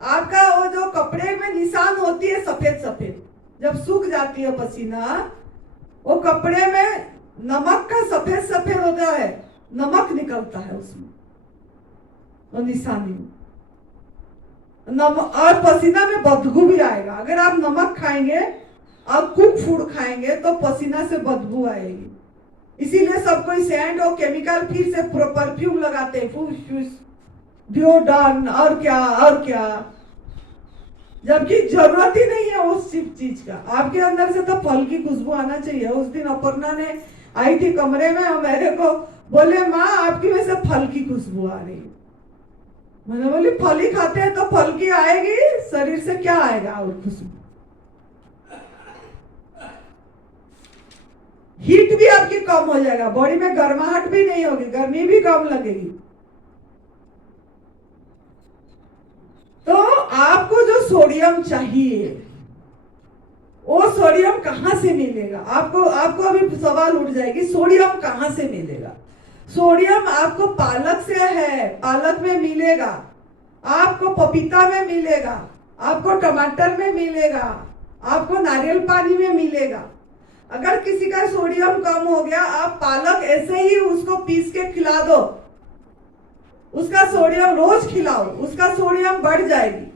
आपका वो जो कपड़े में निशान होती है सफेद सफेद, जब सूख जाती है पसीना, वो कपड़े में नमक का सफेद सफेद होता है, नमक निकलता है उसमें, वो निशानी में। और पसीना में बदबू भी आएगा। अगर आप नमक खाएंगे और कुक फूड खाएंगे तो पसीना से बदबू आएगी। इसीलिए सब कोई सैंड और केमिकल फिर से परफ्यूम लगाते हैं, डिओडोरेंट और क्या, जबकि जरूरत ही नहीं है उस चीज का। आपके अंदर से तो फल की खुशबू आना चाहिए। उस दिन अपर्णा ने आई थी कमरे में और मेरे को बोले, माँ आपकी में से फल की खुशबू आ रही है। मैंने बोली फल ही खाते हैं तो फल की आएगी, शरीर से क्या आएगा और खुशबू? हीट भी आपकी कम हो जाएगा, बॉडी में गर्माहट भी नहीं होगी, गर्मी भी कम लगेगी। तो आपको जो सोडियम चाहिए वो सोडियम कहाँ से मिलेगा? आपको आपको अभी सवाल उठ जाएगी, सोडियम कहाँ से मिलेगा? सोडियम आपको पालक से है, पालक में मिलेगा, आपको पपीता में मिलेगा, आपको टमाटर में मिलेगा, आपको नारियल पानी में मिलेगा। अगर किसी का सोडियम कम हो गया, आप पालक ऐसे ही उसको पीस के खिला दो, उसका सोडियम रोज खिलाओ, उसका सोडियम बढ़ जाएगी।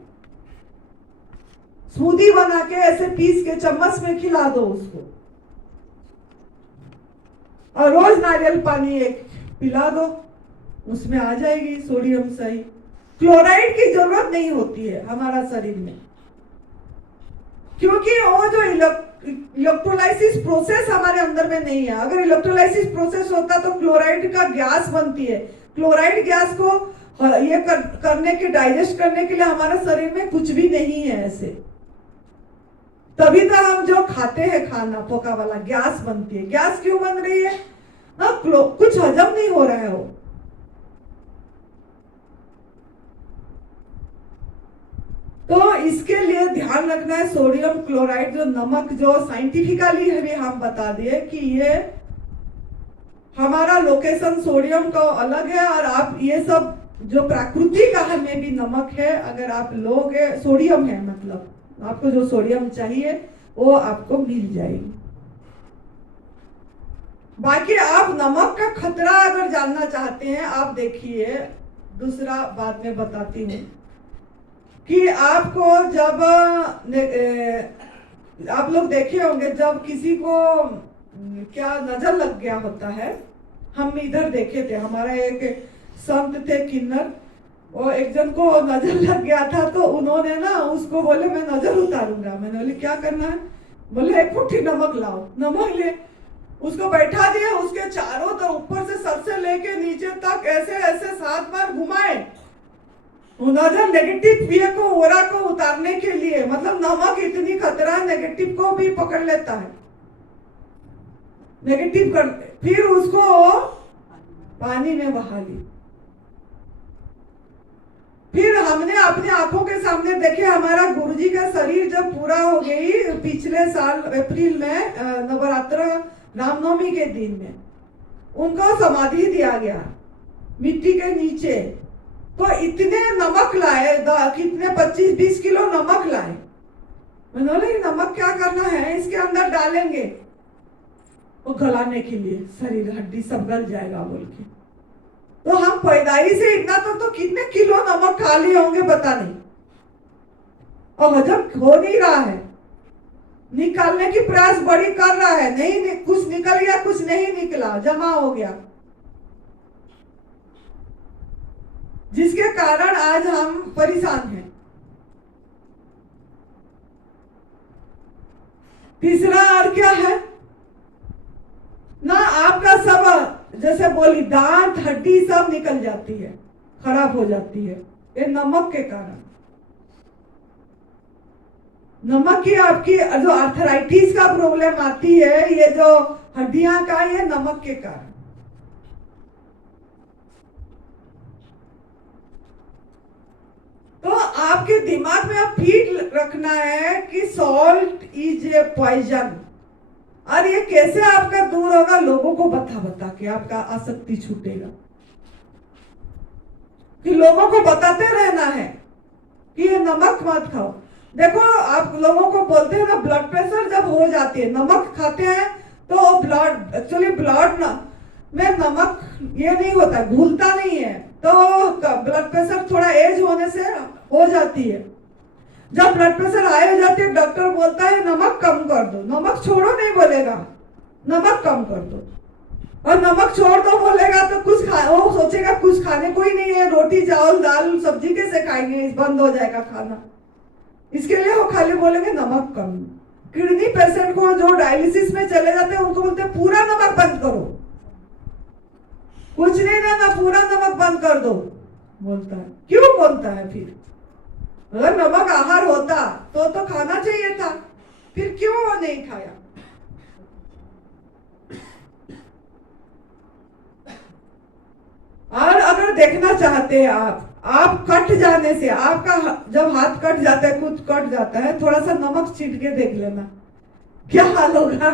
स्मूदी बना के ऐसे पीस के चम्मच में खिला दो उसको, और रोज नारियल पानी एक पिला दो, उसमें आ जाएगी सोडियम सही। क्लोराइड की जरूरत नहीं होती है हमारा शरीर में, क्योंकि वो जो इलेक्ट्रोलाइसिस प्रोसेस हमारे अंदर में नहीं है। अगर इलेक्ट्रोलाइसिस प्रोसेस होता तो क्लोराइड का गैस बनती है। क्लोराइड गैस को ये करने के, डाइजेस्ट करने के लिए हमारे शरीर में कुछ भी नहीं है ऐसे। तभी तो हम जो खाते हैं खाना पका वाला, गैस बनती है। गैस क्यों बन रही है ना? कुछ हजम नहीं हो रहा है वो। तो इसके लिए ध्यान रखना है, सोडियम क्लोराइड जो नमक, जो साइंटिफिकली भी हम बता दिए कि ये हमारा लोकेशन सोडियम का अलग है, और आप ये सब जो प्राकृतिक आहार में भी नमक है, अगर आप लोगे, सोडियम है, मतलब आपको जो सोडियम चाहिए वो आपको मिल जाएगी। बाकी आप नमक का खतरा अगर जानना चाहते हैं, आप देखिए, दूसरा बात में बताती हूँ कि आपको जब आप लोग देखे होंगे, जब किसी को क्या नजर लग गया होता है, हम इधर देखे थे, हमारा एक संत थे किन्नर, और एक जन को नजर लग गया था, तो उन्होंने ना उसको बोले मैं नजर उतारूंगा। मैंने बोले क्या करना है? बोले एक मुट्ठी नमक लाओ। नमक ले, उसको बैठा दिया, उसके चारों तरफ ऊपर से सर से लेके नीचे तक ऐसे ऐसे 7 बार घुमाए, नजर नेगेटिव ये को, ओरा को उतारने के लिए। मतलब नमक इतनी खतरा है, नेगेटिव को भी पकड़ लेता है, नेगेटिव कर। फिर उसको पानी में बहा ली। फिर हमने अपने आंखों के सामने देखे, हमारा गुरुजी का शरीर जब पूरा हो गई पिछले साल अप्रैल में, नवरात्र रामनवमी के दिन में, उनको समाधि दिया गया मिट्टी के नीचे। तो इतने नमक लाए, कितने 25-20 किलो नमक लाए। मैंने बोला नमक क्या करना है, इसके अंदर डालेंगे वो गलाने के लिए, शरीर हड्डी सब गल जाएगा बोल के। तो हम पैदाइश से इतना तो कितने किलो नमक खा लिए होंगे पता नहीं, और हजम हो नहीं रहा है। निकालने की प्रयास बड़ी कर रहा है, नहीं कुछ निकल गया, कुछ नहीं निकला, जमा हो गया, जिसके कारण आज हम परेशान हैं। तीसरा और क्या है ना, आपका सब जैसे बोली दांत हड्डी सब निकल जाती है, खराब हो जाती है, ये नमक के कारण। नमक की आपकी जो आर्थराइटिस का प्रॉब्लम आती है, ये जो हड्डियां का, ये नमक के कारण। तो आपके दिमाग में अब फीड रखना है कि सॉल्ट इज ए पॉइजन, और ये कैसे आपका दूर होगा? लोगों को बता बता के आपका आसक्ति छूटेगा, कि लोगों को बताते रहना है कि ये नमक मत खाओ। देखो, आप लोगों को बोलते हैं ना, ब्लड प्रेशर जब हो जाती है, नमक खाते हैं तो ब्लड, एक्चुअली ब्लड में नमक ये नहीं होता, घुलता नहीं है, तो ब्लड प्रेशर थोड़ा एज होने से हो जाती है। जब ब्लड प्रेशर हाई हो जाती है, डॉक्टर बोलता है नमक कम कर दो। नमक छोड़ो नहीं बोलेगा, नमक कम कर दो। और नमक छोड़ दो बोलेगा तो कुछ वो सोचेगा कुछ खाने को ही नहीं है, रोटी चावल दाल सब्जी कैसे खाएंगे, बंद हो जाएगा खाना। इसके लिए वो खाली बोलेंगे नमक कम। किडनी पेशेंट को जो डायलिसिस में चले जाते हैं, उनको बोलते हैं पूरा नमक बंद करो, कुछ नहीं देना, पूरा नमक बंद कर दो बोलता है। क्यों बोलता है? फिर अगर नमक आहार होता तो खाना चाहिए था, फिर क्यों वो नहीं खाया? और अगर देखना चाहते हैं आप कट जाने से, आपका जब हाथ कट जाता है, कुछ कट जाता है, थोड़ा सा नमक छीट के देख लेना, क्या हाल होगा।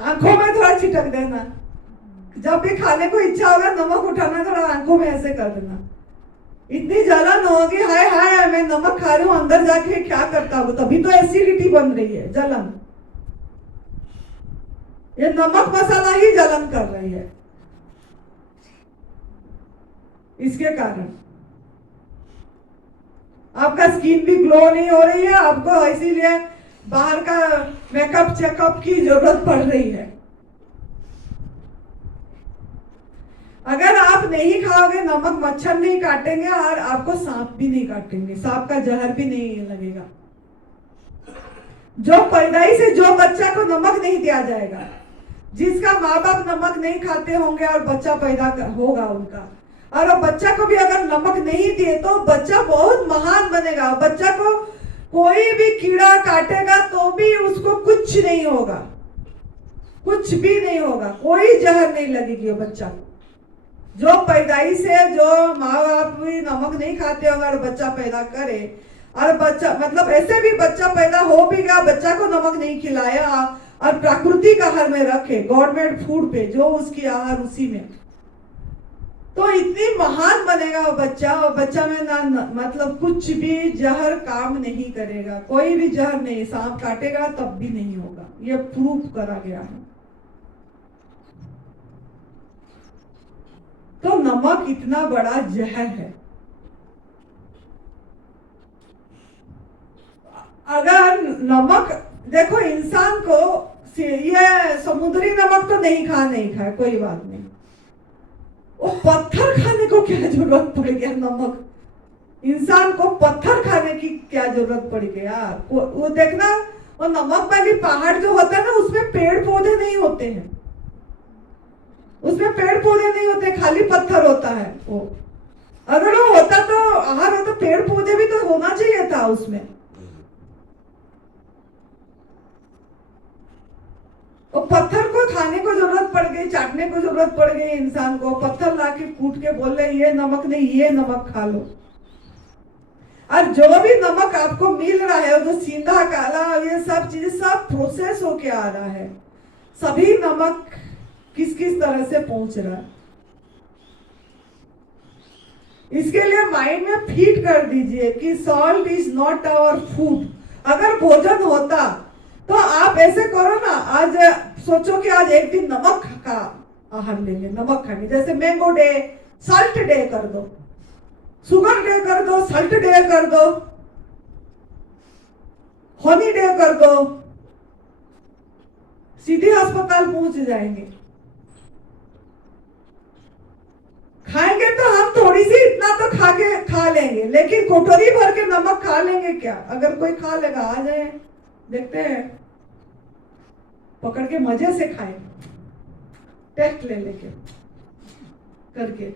आंखों में थोड़ा छिटक देना, जब भी खाने को इच्छा होगा नमक उठाना, थोड़ा आंखों में ऐसे कर देना। इतनी जलन होगी, हाय हाय मैं नमक खा रही हूँ, अंदर जाके क्या करता हूँ, तभी तो एसिडिटी बन रही है, जलन। ये नमक मसाला ही जलन कर रही है। इसके कारण आपका स्किन भी ग्लो नहीं हो रही है, आपको इसीलिए बाहर का मेकअप चेकअप की जरूरत पड़ रही है। अगर आप नहीं खाओगे नमक, मच्छर नहीं काटेंगे और आपको सांप भी नहीं काटेंगे, सांप का जहर भी नहीं लगेगा। जो पैदाइश से जो बच्चा को नमक नहीं दिया जाएगा, जिसका माँ बाप नमक नहीं खाते होंगे और बच्चा पैदा होगा उनका, और वो बच्चा को भी अगर नमक नहीं दिए तो बच्चा बहुत महान बनेगा। बच्चा को कोई भी कीड़ा काटेगा तो भी उसको कुछ नहीं होगा, कुछ भी नहीं होगा, कोई जहर नहीं लगेगी वो बच्चा को। जो पैदाइश से जो माँ बाप भी नमक नहीं खाते होंगे और बच्चा पैदा करे, और बच्चा मतलब ऐसे भी बच्चा पैदा हो भी गया, बच्चा को नमक नहीं खिलाया और प्राकृतिक आहार में रखे, गवर्नमेंट फूड पे जो उसकी आहार उसी में, तो इतनी महान बनेगा वो बच्चा। और बच्चा में ना मतलब कुछ भी जहर काम नहीं करेगा, कोई भी जहर नहीं, सांप काटेगा तब भी नहीं होगा, ये प्रूफ करा गया है। तो नमक इतना बड़ा जहर है। अगर नमक देखो, इंसान को ये समुद्री नमक तो नहीं खाए, कोई बात नहीं, वो पत्थर खाने को क्या जरूरत पड़ गया, नमक, इंसान को पत्थर खाने की क्या जरूरत पड़ गया। वो देखना, वो नमक वाली पहाड़ जो होता है ना, उसमें पेड़ पौधे नहीं होते हैं, उसमें पेड़ पौधे नहीं होते, खाली पत्थर होता है वो। अगर वो होता तो आहार होता, पेड़ पौधे भी तो होना चाहिए था उसमें। वो पत्थर को खाने को जरूरत पड़ गई, चाटने को जरूरत पड़ गई इंसान को, पत्थर लाके कूट के बोल रहे ये नमक नहीं, ये नमक खा लो। और जो भी नमक आपको मिल रहा है, जो सीधा काला, ये सब चीजें सब प्रोसेस होके आ रहा है। सभी नमक किस किस तरह से पहुंच रहा है, इसके लिए माइंड में फीड कर दीजिए कि salt is not our food. अगर भोजन होता तो आप ऐसे करो ना, आज सोचो कि आज एक दिन नमक का आहार लेंगे, नमक खाएंगे, जैसे मैंगो डे, सॉल्ट डे कर दो, शुगर डे कर दो, सॉल्ट डे कर दो, हनी डे कर दो, सीधे अस्पताल पहुंच जाएंगे। खाएंगे तो हम थोड़ी सी इतना तो खा लेंगे, लेकिन कोटोरी भर के नमक खा लेंगे क्या? अगर कोई खा लेगा, आ जाए, देखते हैं, पकड़ के मजे से खाए, टेस्ट ले लेके करके।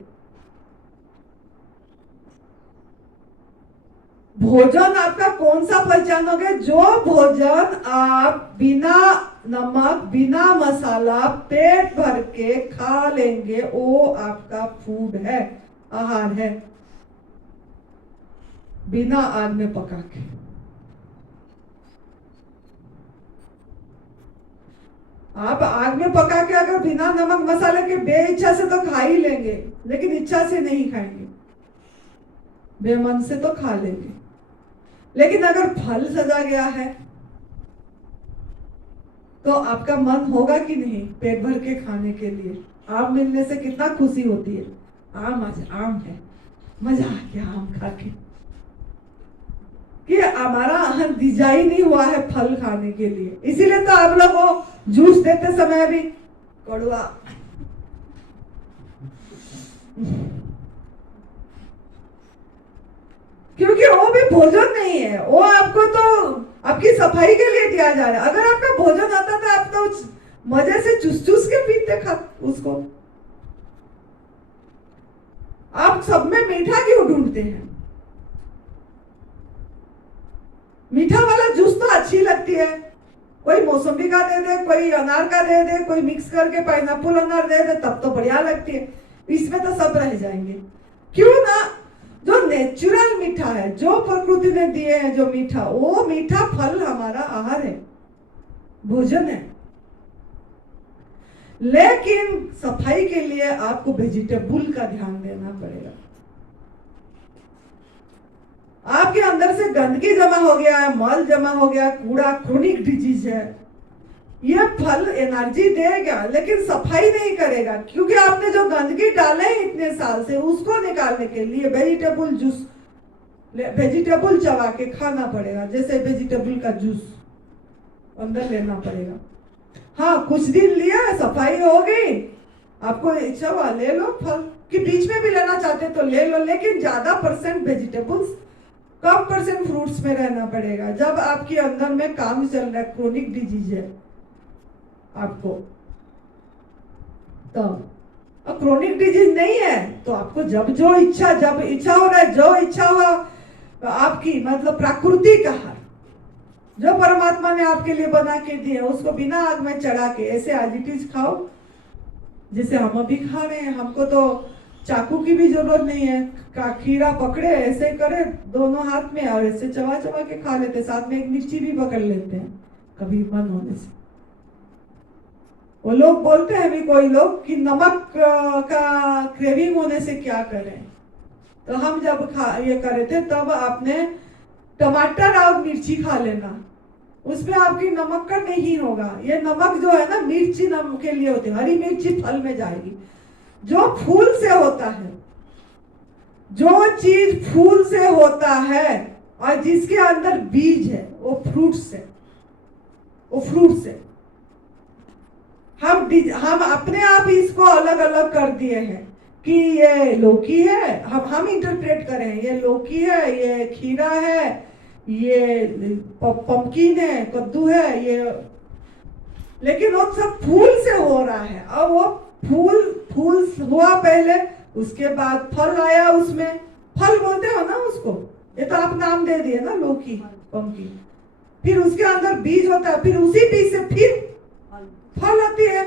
भोजन आपका कौन सा पहचानोगे? जो भोजन आप बिना नमक, बिना मसाला, पेट भर के खा लेंगे, वो आपका फूड है, आहार है, बिना आग में पका के। आप आग में पका के अगर बिना नमक मसाले के बेइच्छा से तो खा ही लेंगे, लेकिन इच्छा से नहीं खाएंगे, बेमन से तो खा लेंगे। लेकिन अगर फल सजा गया है तो आपका मन होगा कि नहीं पेट भर के खाने के लिए? आम मिलने से कितना खुशी होती है, आम आज आम है, मजा आ गया आम खा के, कि हमारा डिजाइन ही हुआ है फल खाने के लिए। इसीलिए तो आप लोग वो जूस देते समय भी कड़वा, क्योंकि वो भी भोजन नहीं है, वो आपको तो आपकी सफाई के लिए दिया जा रहा है। अगर आपका भोजन आता था, आप तो मजे से चूस चूस के पीते खा उसको। आप सब में मीठा क्यों ढूंढते हैं? मीठा वाला जूस तो अच्छी लगती है, कोई मौसमी का दे दे, कोई अनार का दे दे, कोई मिक्स करके पाइनएप्पल अनार दे दे, तब तो बढ़िया लगती है। इसमें तो सब रह जाएंगे। क्यों ना, जो नेचुरल मीठा है, जो प्रकृति ने दिए हैं जो मीठा, वो मीठा फल हमारा आहार है। भोजन है। लेकिन सफाई के लिए आपको वेजिटेबल का ध्यान देना पड़ेगा। आपके अंदर से गंदगी जमा हो गया है, मल जमा हो गया, कूड़ा, क्रोनिक डिजीज है। ये फल एनर्जी देगा लेकिन सफाई नहीं करेगा, क्योंकि आपने जो गंदगी डाले है इतने साल से उसको निकालने के लिए वेजिटेबल जूस, वेजिटेबल चबा के खाना पड़ेगा। जैसे वेजिटेबल का जूस अंदर लेना पड़ेगा। हाँ, कुछ दिन लिया, सफाई हो गई, आपको इच्छा हुआ ले लो, फल के बीच में भी लेना चाहते तो ले लो, लेकिन ज्यादा परसेंट वेजिटेबल्स, कम परसेंट फ्रूट्स में रहना पड़ेगा। जब आपके अंदर में काम चल रहा है, क्रोनिक डिजीज है आपको, तो क्रोनिक डिजीज नहीं है तो आपको जब इच्छा हो रहा है, जो इच्छा हुआ आपकी, मतलब प्राकृतिक आहार जो परमात्मा ने आपके लिए बना के दिए उसको बिना आग में चढ़ा के ऐसे आज इट इज खाओ, जैसे हम अभी खा रहे हैं। हमको तो चाकू की भी जरूरत नहीं है, खीरा पकड़े ऐसे करे दोनों हाथ में और ऐसे चबा चबा के खा लेते, साथ में एक मिर्ची भी पकड़ लेते हैं कभी मन होने से। वो लोग बोलते हैं भी कोई लोग कि नमक का क्रेविंग होने से क्या करें, तो हम जब ये करे थे तब आपने टमाटर और मिर्ची खा लेना, उसमें आपकी नमक का नहीं होगा। ये नमक जो है ना, मिर्ची नमक के लिए होती है, हरी मिर्ची फल में जाएगी। जो फूल से होता है, जो चीज फूल से होता है और जिसके अंदर बीज है वो फ्रूट से, हम अपने आप इसको अलग अलग कर दिए हैं कि ये लौकी है, हम इंटरप्रेट करें ये लौकी है, ये खीरा है, ये पंपकिन है, कद्दू है, ये, लेकिन वो सब फूल से हो रहा है। अब वो फूल हुआ पहले, उसके बाद फल आया, उसमें फल बोलते हो ना उसको, ये तो आप नाम दे दिए ना, लौकी, पंपकिन, फिर उसके अंदर बीज होता है, फिर उसी बीज से फिर फल आती है।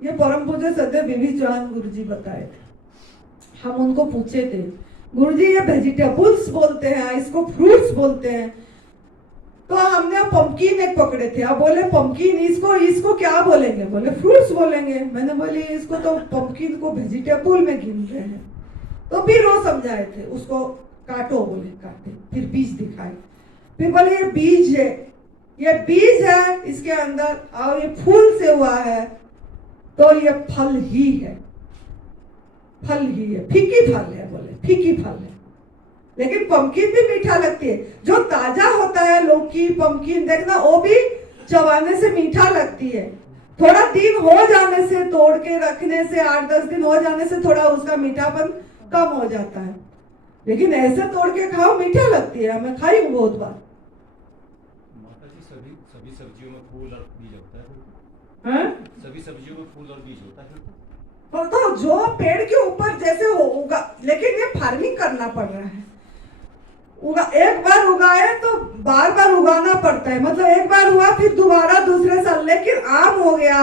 ये परम पूज्य सत्य बीबी चौहान गुरु जी बताए थे। हम उनको पूछे थे, गुरुजी ये वेजिटेबल्स बोलते हैं, इसको फ्रूट्स बोलते हैं, तो हमने पंपकिन एक पकड़े थे। अब बोले पंपकिन, इसको क्या बोलेंगे? बोले फ्रूट्स बोलेंगे। मैंने बोली इसको तो पंपकिन को वेजिटेबल में गिन रहे हैं। तो फिर वो समझाए थे, उसको काटो, बोले काटे, फिर बीज दिखाए, फिर बोले ये बीज है, ये बीज है इसके अंदर, और ये फूल से हुआ है तो ये फल ही है, फीकी फल है, बोले फीकी फल है। लेकिन पंपकिन भी मीठा लगती है, जो ताजा होता है लौकी, पंपकिन, देखना वो भी चबाने से मीठा लगती है। थोड़ा दिन हो जाने से, तोड़ के रखने से, 8-10 दिन हो जाने से थोड़ा उसका मीठापन कम हो जाता है, लेकिन ऐसे तोड़ के खाओ मीठा लगती है। मैं खाई हूँ बहुत बार। सभी सब्जियों में फूल और बीज होता है, सभी सब्जियों में फूल और बीज होता है। तो जो पेड़ के ऊपर जैसे होगा, लेकिन ये फार्मिंग करना पड़ रहा है। एक बार उगाए तो बार बार उगाना पड़ता है, मतलब एक बार हुआ फिर दोबारा दूसरे साल। लेकिन आम हो गया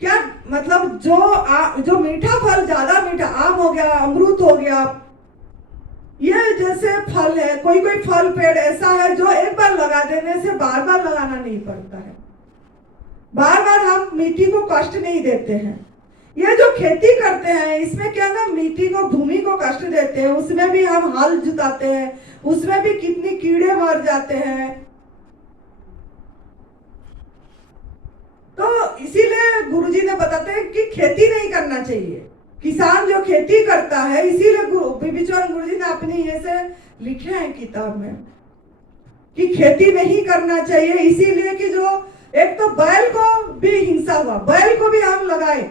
क्या, मतलब जो मीठा फल, ज्यादा मीठा आम हो गया, अमरूद हो गया, ये जैसे फल है, कोई फल पेड़ ऐसा है जो एक बार लगा देने से बार बार लगाना नहीं पड़ता है, बार बार हम मिट्टी को कष्ट नहीं देते हैं। ये जो खेती करते हैं इसमें क्या ना, मिट्टी को, भूमि को कष्ट देते हैं, उसमें भी हम हल जुताते हैं, उसमें भी कितनी कीड़े मर जाते हैं। तो इसीलिए गुरुजी ने बताते हैं कि खेती नहीं करना चाहिए। किसान जो खेती करता है, इसीलिए बीबी चौहान गुरुजी ने अपनी ये से लिखे हैं किताब में कि खेती नहीं करना चाहिए, इसीलिए कि जो एक तो बैल को भी हिंसा हुआ, बैल को भी हम लगाए।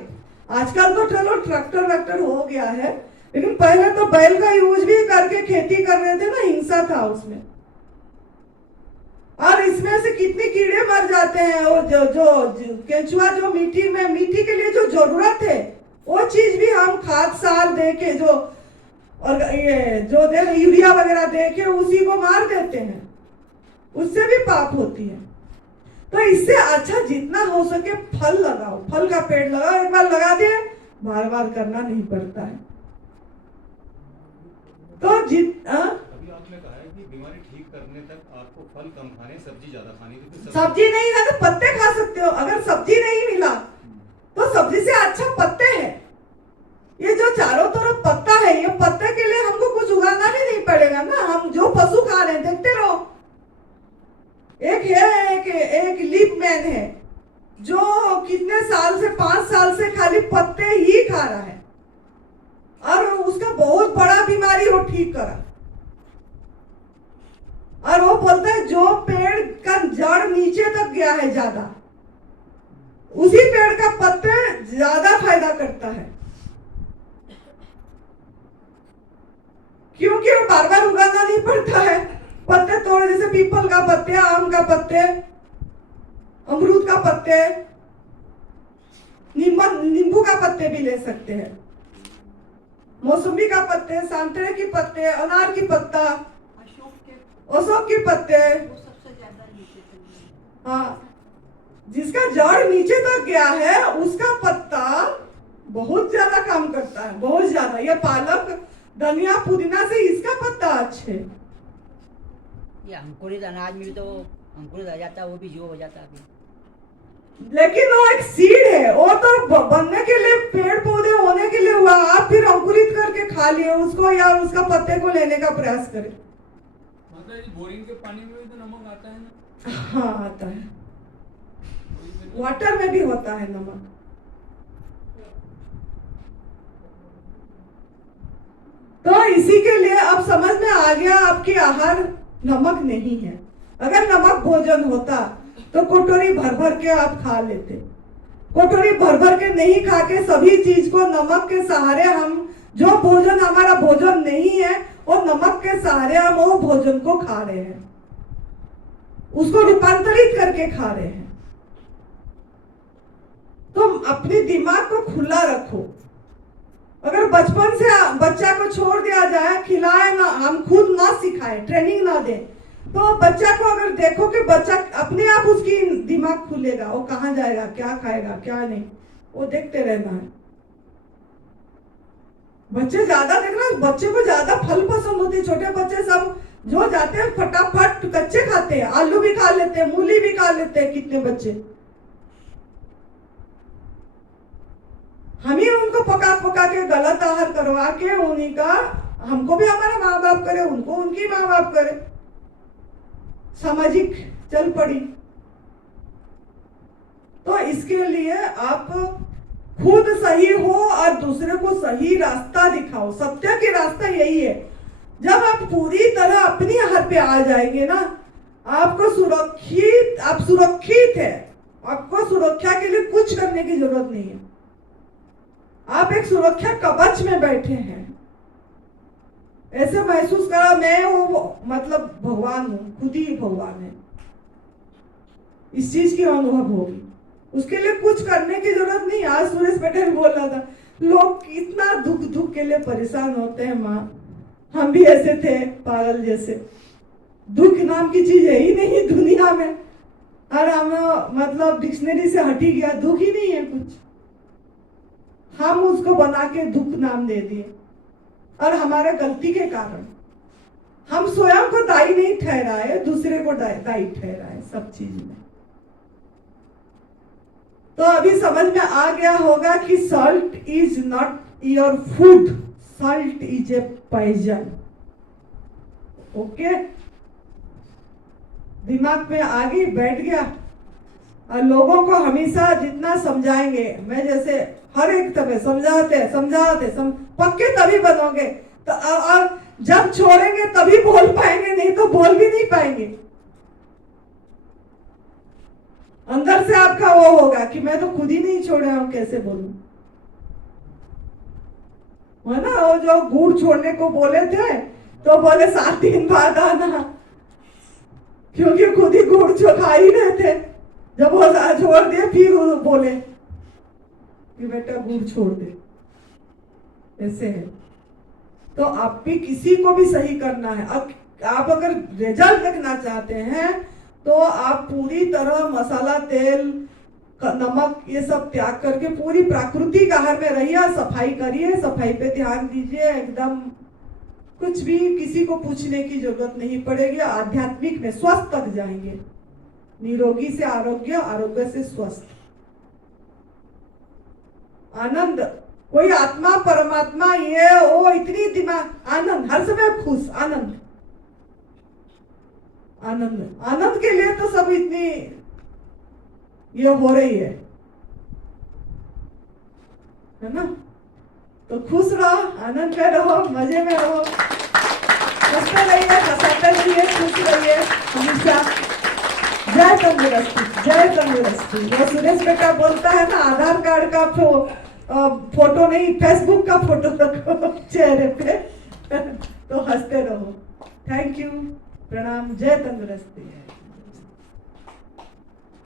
आजकल तो चलो ट्रैक्टर हो गया है, लेकिन पहले तो बैल का यूज भी करके खेती कर रहे थे ना, हिंसा था उसमें। और इसमें से कितने कीड़े मर जाते हैं। वो जो केंचुआ, जो मिट्टी के लिए जो जरूरत है वो चीज भी हम खाद सार दे के, जो और ये जो यूरिया वगैरह दे के उसी को मार देते हैं, उससे भी पाप होती है। तो इससे अच्छा जितना हो सके फल लगाओ, फल का पेड़ लगाओ, एक बार लगा दिए बार बार करना नहीं पड़ता है। तो अभी आपने कहा है कि बीमारी ठीक करने तक आपको फल कम खाने, सब्जी ज्यादा खानी, तो फिर सब्जी नहीं है तो पत्ते खा सकते हो। अगर सब्जी नहीं मिला तो सब्जी से अच्छा पत्ते हैं। ये जो चारों तरफ पत्ता है, ये पत्ते के लिए हमको कुछ उगाना भी नहीं पड़ेगा ना। हम जो पशु खा रहे हैं देखते रहो। एक लीफ मैन है जो कितने साल से 5 साल से खाली पत्ते ही खा रहा है और उसका बहुत बड़ा बीमारी वो ठीक करा। और वो बोलता है जो पेड़ का जड़ नीचे तक गया है ज्यादा, उसी पेड़ का पत्ते ज्यादा फायदा करता है, क्योंकि वो बार बार उगाना नहीं पड़ता है। पत्ते तोड़, जैसे पीपल का पत्ते, आम का पत्ते, अमरूद का पत्ते, नींबू का पत्ते भी ले सकते हैं, मौसमी का पत्ते, संतरे की पत्ते, अनार की पत्ता, अशोक की पत्ते। हाँ, जिसका जड़ नीचे तक गया है उसका पत्ता बहुत ज्यादा काम करता है, बहुत ज्यादा। ये पालक, धनिया, पुदीना से इसका पत्ता अच्छे। ये अंकुरित अनाज में भी तो अंकुरित आ जाता है, वो भी जो हो जाता है अभी। लेकिन वो एक सीड है, वो तो बनने के लिए, पेड़ पौधे होने के लिए हुआ। आप फिर अंकुरित करके खा लिए उसको या उसका पत्ते को लेने का प्रयास करें। मतलब बोरिंग के पानी में भी तो नमक आता है ना? हाँ, आता है। वाटर में भी होता है नमक। तो इसी के लिए अब समझ में आ गया आपकी आहार नमक नहीं है। अगर नमक भोजन होता तो कटोरी भर भर के आप खा लेते। कटोरी भर भर के नहीं खा के सभी चीज को नमक के सहारे, हम जो भोजन हमारा भोजन नहीं है वो नमक के सहारे हम वो भोजन को खा रहे हैं, उसको रूपांतरित करके खा रहे हैं। तो अपने दिमाग को खुला रखो। अगर बचपन से बच्चा को छोड़ दिया जाए, खिलाए ना, हम खुद ना सिखाए, ट्रेनिंग ना दे, तो बच्चा को अगर देखो कि बच्चा अपने आप, उसकी दिमाग खुलेगा, वो कहाँ जाएगा, क्या खाएगा, क्या नहीं, वो देखते रहना है। बच्चे ज्यादा देखना, बच्चे को ज्यादा फल पसंद होते हैं। छोटे बच्चे सब जो जाते हैं फटाफट कच्चे खाते हैं, आलू भी खा लेते हैं, मूली भी खा लेते हैं। कितने बच्चे, हम ही उनको पका पका के गलत आहार करवा के उन्हीं का, हमको भी हमारे माँ बाप करे, उनको उनकी माँ बाप करे, सामाजिक चल पड़ी। तो इसके लिए आप खुद सही हो और दूसरे को सही रास्ता दिखाओ। सत्य की रास्ता यही है। जब आप पूरी तरह अपनी आहार पे आ जाएंगे ना, आपको सुरक्षित, आप सुरक्षित है। आपको सुरक्षा के लिए कुछ करने की जरूरत नहीं है। आप एक सुरक्षा कवच में बैठे हैं। ऐसे महसूस करा मैं वो मतलब भगवान हूं, खुद ही भगवान है। इस चीज की अनुभव होगी। उसके लिए कुछ करने की जरूरत नहीं। आज सुरेश पटेल बोल रहा था, लोग कितना दुख के लिए परेशान होते हैं। माँ, हम भी ऐसे थे, पागल जैसे। दुख नाम की चीज है ही नहीं दुनिया में। और हम मतलब डिक्शनरी से हटी गया, दुख ही नहीं है कुछ। हम उसको बना के दुख नाम दे दिए, और हमारे गलती के कारण हम स्वयं को दायी नहीं ठहराए, दूसरे को दायी ठहराए सब चीज में। तो अभी समझ में आ गया होगा कि salt is not your food, salt is a poison. Okay, दिमाग में आ गई, बैठ गया। और लोगों को हमेशा जितना समझाएंगे, मैं जैसे हर एक तरह समझाते पक्के तभी बनोगे। तो और जब छोड़ेंगे तभी बोल पाएंगे, नहीं तो बोल भी नहीं पाएंगे। अंदर से आपका वो होगा कि मैं तो खुद ही नहीं छोड़ा हूं, कैसे बोलूं। है ना, वो जो गुड़ छोड़ने को बोले थे तो बोले 7 दिन बाद आना, क्योंकि खुद ही गुड़ खा ही रहे थे। जब वो छोड़ दिए फिर वो बोले कि बेटा गुड़ छोड़ दे। ऐसे है। तो आप भी किसी को भी सही करना है। अब आप अगर रिजल्ट देखना चाहते हैं तो आप पूरी तरह मसाला, तेल, नमक ये सब त्याग करके पूरी प्राकृतिक आहार में रहिए, सफाई करिए, सफाई पे ध्यान दीजिए, एकदम कुछ भी किसी को पूछने की जरूरत नहीं पड़ेगी, आध्यात्मिक में स्वस्थ तक जाएंगे। निरोगी से आरोग्य, आरोग्य से स्वस्थ, आनंद। कोई आत्मा परमात्मा ये वो इतनी दिमाग, आनंद, हर समय खुश, आनंद आनंद आनंद के लिए तो सब इतनी ये हो रही है ना। तो खुश रहो, आनंद में रहो, मजे में रहो, हंसते रहिए, हंसाते रहिए, खुश रहिए हमेशा। जय तंदुरुस्ती, जय तंदुरुस्ती। वो सुरेश बेटा बोलता है ना, आधार कार्ड का फोटो नहीं, फेसबुक का फोटो रखो चेहरे पे तो हंसते रहो। थैंक यू, प्रणाम, जय तंदुरुस्ती।